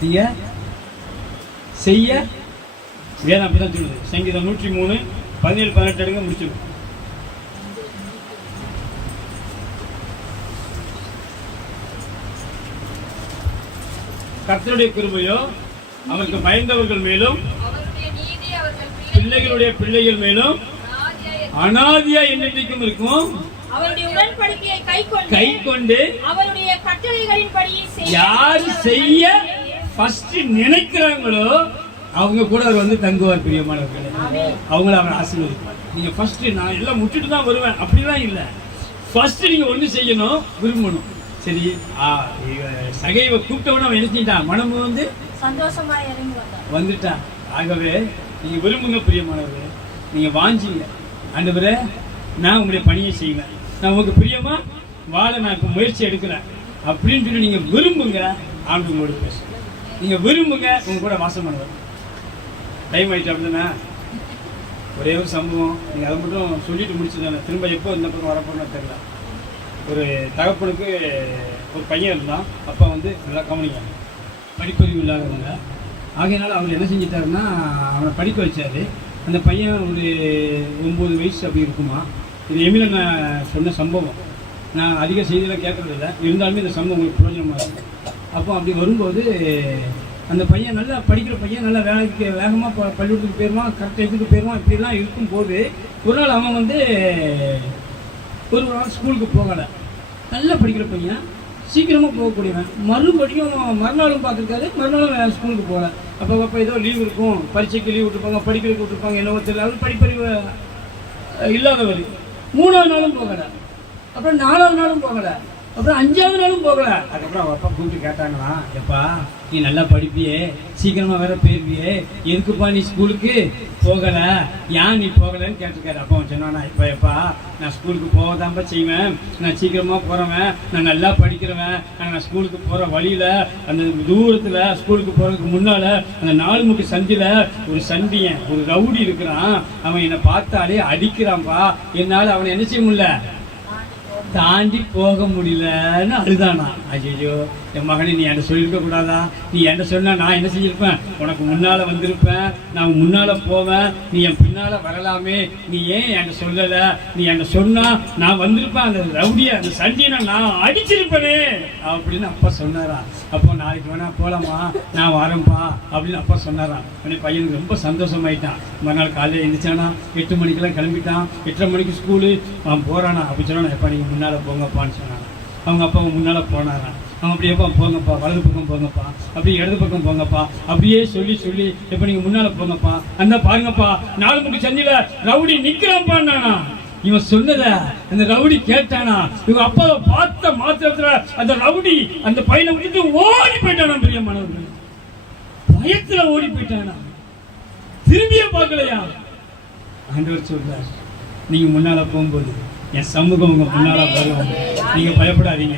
நீங்க செய்ய வேதம் அப்படிதான் சொல்லுது. சங்கீதம் 103:17-18 எடுங்க, முடிச்சிடும். கர்த்தருடைய கிருபையோ அவருக்கு பயந்தவர்கள் மேலும் அவருடைய நீதி அவர்கள் பிள்ளைகளுடைய பிள்ளைகள் மேலும் அனாதியா என்னைக்கும் இருக்கும். அவருடைய உடன்படிக்கையை கை கொண்டு அவருடைய கட்டளைகளின்படி யாரு செய்ய ஃபர்ஸ்ட் நினைக்கிறாங்களோ அவங்க கூட அவர் வந்து தங்குவார். பிரியமானவர்களே, அவங்கள அவர் ஆசீர்வதிப்பார். நீங்க ஃபர்ஸ்ட் நான் எல்லாம் முட்டுட்டு தான் வருவேன் அப்படிலாம் இல்லை. ஃபர்ஸ்ட் நீங்க ஒண்ணு செய்யணும், விரும்பணும். சரி, சகைவை கூப்பிட்டவன அவன் நினைச்சிட்டான், மனம் வந்து சந்தோஷமா இறங்கி வந்துட்டான். ஆகவே நீங்க விரும்புங்க பிரியமானவர்களே, நீங்க வாஞ்சிங்க, ஆண்டவரே நான் உங்களுடைய பணியை செய்வேன், நான் உங்களுக்கு பிரியமா வாழ நான் இப்போ முயற்சி எடுக்கிறேன் அப்படின்னு சொல்லி நீங்க விரும்புங்க. ஆண்டு உங்களோட பேசுங்க, நீங்க விரும்புங்க, உங்க கூட வாசம் பண்ணுவேன். டைம் ஆயிடுச்சு அப்படின்னா ஒரே ஒரு சம்பவம், நீங்கள் அதை மட்டும் சொல்லிட்டு முடிச்சுதானே, திரும்ப எப்போ இந்த பக்கம் வரப்போன்னு தெரியல. ஒரு தகப்பனுக்கு ஒரு பையன் இருந்தான், அப்பா வந்து நல்லா கவனிங்க, படிப்பறிவு இல்லாதவங்க. ஆகையினால அவர் என்ன செஞ்சிட்டாருன்னா அவனை படிக்க வச்சாரு. அந்த பையன் ஒரு 9 வயசு அப்படி இருக்குமா. இது எமில நான் சொன்ன சம்பவம், நான் அதிக செய்தியெல்லாம் கேட்கறதில்ல, இருந்தாலுமே இந்த சம்பவம் உங்களுக்கு பிரயோஜனமாக இருக்கும். அப்போ அப்படி வரும்போது அந்த பையன் நல்லா படிக்கிற பையன், நல்லா வேலைக்கு வேகமாக பள்ளிக்கூடத்துக்கு போயிடுவான், கரெக்டாக இதுக்கு போயிடுவான். இப்படிலாம் இருக்கும்போது ஒரு நாள் அவன் வந்து ஒரு நாள் ஸ்கூலுக்கு போகலை. நல்லா படிக்கிற பையன், சீக்கிரமாக போகக்கூடியவன். மறுபடியும் மறுநாளும் பார்த்துருக்காரு, மறுநாளும் ஸ்கூலுக்கு போகல. அப்போ ஏதோ லீவ் இருக்கும், பரீட்சைக்கு லீவ் விட்டுருப்பாங்க, படிக்கிறதுக்கு விட்டுருப்பாங்க, என்னவோ தெரியல. அவர் படிப்பறிவு இல்லாதவர். 3ஆவது நாளும் போகலை, அப்புறம் 4ஆவது நாளும் போகலை, அப்புறம் 5ஆவது நாளும் போகல. அதுக்கப்புறம் அவங்க அப்பா கூப்பிட்டு கேட்டாங்களா, எப்பா நீ நல்லா படிப்பியே, சீக்கிரமா வேற போயிருவியே, எதுக்குப்பா நீ ஸ்கூலுக்கு போகல, ஏன் நீ போகலன்னு கேட்டிருக்காரு. அப்பா அவன் சொன்னானா, எப்பா நான் ஸ்கூலுக்கு போகதான்ப்பா செய்வேன், நான் சீக்கிரமா போறவன், நான் நல்லா படிக்கிறவன். நான் ஸ்கூலுக்கு போற வழியில அந்த தூரத்துல ஸ்கூலுக்கு போறதுக்கு முன்னால அந்த 4 முக்கு சந்தில ஒரு சண்டியன், ஒரு ரவுடி இருக்கிறான். அவன் என்னை பார்த்தாலே அடிக்கிறான்பா, என்னால அவனை என்ன செய்ய முடியல, தாண்டி போக முடியலன்னு அழுதானா. ஐயோ என் மகனை நீ என்கிட்ட சொல்லியிருக்க கூடாதா, நீ என்கிட்ட சொன்னா நான் என்ன செஞ்சிருப்பேன், உனக்கு முன்னால வந்திருப்பேன், நான் முன்னால போவேன், நீ என் பின்னால வரலாமே, நீ ஏன் என்கிட்ட சொல்லல, நீ என்கிட்ட சொன்னா நான் வந்திருப்பேன், அந்த ரவுடிய அந்த சண்டியனை நான் அடிச்சிருப்பேனே அப்படின்னு அப்பா சொன்னாரா. அப்போ நாளைக்கு வேணா போலாமா, நான் வரேன்ப்பா அப்படின்னு அப்பா சொன்னாராம். உடனே பையனுக்கு ரொம்ப சந்தோஷமாயிட்டான். மறுநாள் காலையில் எழுந்திரிச்சானா, 8 மணிக்கெல்லாம் கிளம்பிட்டான். 8:30 மணிக்கு ஸ்கூலு அவன் போறானா. அப்படி சொன்னா, எப்பா நீங்க முன்னால போங்கப்பான்னு சொன்னாங்க. அவங்க அப்பா முன்னால போனாரான். அவன் அப்படியேப்பா போங்கப்பா, வலது பக்கம் போங்கப்பா, அப்படியே இடது பக்கம் போங்கப்பா, அப்படியே சொல்லி சொல்லி எப்ப நீங்க முன்னால போங்கப்பா, அந்த பாருங்கப்பா 4 முக்கு சந்தில ரவுடி நிக்கிறான்ப்பான்னா. இவன் சொன்னத அந்த ரவுடி கேட்டானா. இவங்க அப்பாவை பார்த்த மாத்திரத்துல அந்த ரவுடி அந்த பையனை விட்டு ஓடி போயிட்டானா. பிரியமானவர்கள், பயத்துல ஓடி போயிட்டானா, திரும்பியே பார்க்கலையா. ஆண்டவர் சொல்றார், நீங்க முன்னால போகும்போது என் சமூகம் உங்க முன்னால வரும். நீங்க பயப்படாதீங்க,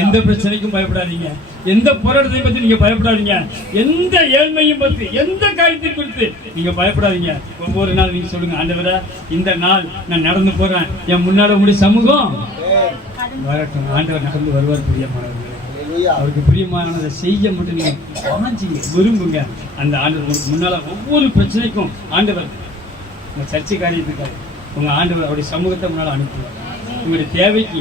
எந்த பிரச்சனைக்கும் பயப்படாதீங்க, எந்த போராட்டத்தையும் பத்தி நீங்க பயப்படாதீங்க, எந்த ஏழ்மையும் பத்தி, எந்த காரியத்தையும் குறித்து நீங்க பயப்படாதீங்க. ஒவ்வொரு நாள் நீங்க சொல்லுங்க, ஆண்டவரே இந்த நாள் நான் நடந்து போறேன், என் முன்னால உங்களுடைய சமூகம் வரட்டும். ஆண்டவர் நடந்து வருவார். பிரியமானவர்களே, அவருக்கு பிரியமானதை செய்ய மட்டும் நீங்க வாஞ்சிங்க, விரும்புங்க. அந்த ஆண்டவர் உங்களுக்கு முன்னால ஒவ்வொரு பிரச்சனைக்கும் ஆண்டவர் உங்க சர்ச்சை காரியத்துக்காக உங்க ஆண்டவர் அவருடைய சமூகத்தை முன்னால அனுப்புவார். உங்களுடைய தேவைக்கு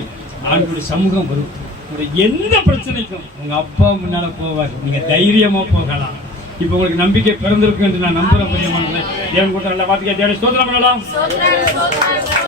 ஆண்டவருடைய சமூகம் வரும். உங்களுடைய எந்த பிரச்சனைக்கும் உங்க அப்பா முன்னால போவார். நீங்க தைரியமா போகலாம். இப்ப உங்களுக்கு நம்பிக்கை பிறந்திருக்கு என்று நான் நம்புறேன். பிரியமானவர்களே, தேவன் கூட நல்லா வார்த்தையை தேடி ஸ்தோத்திரம் பண்ணலாம்.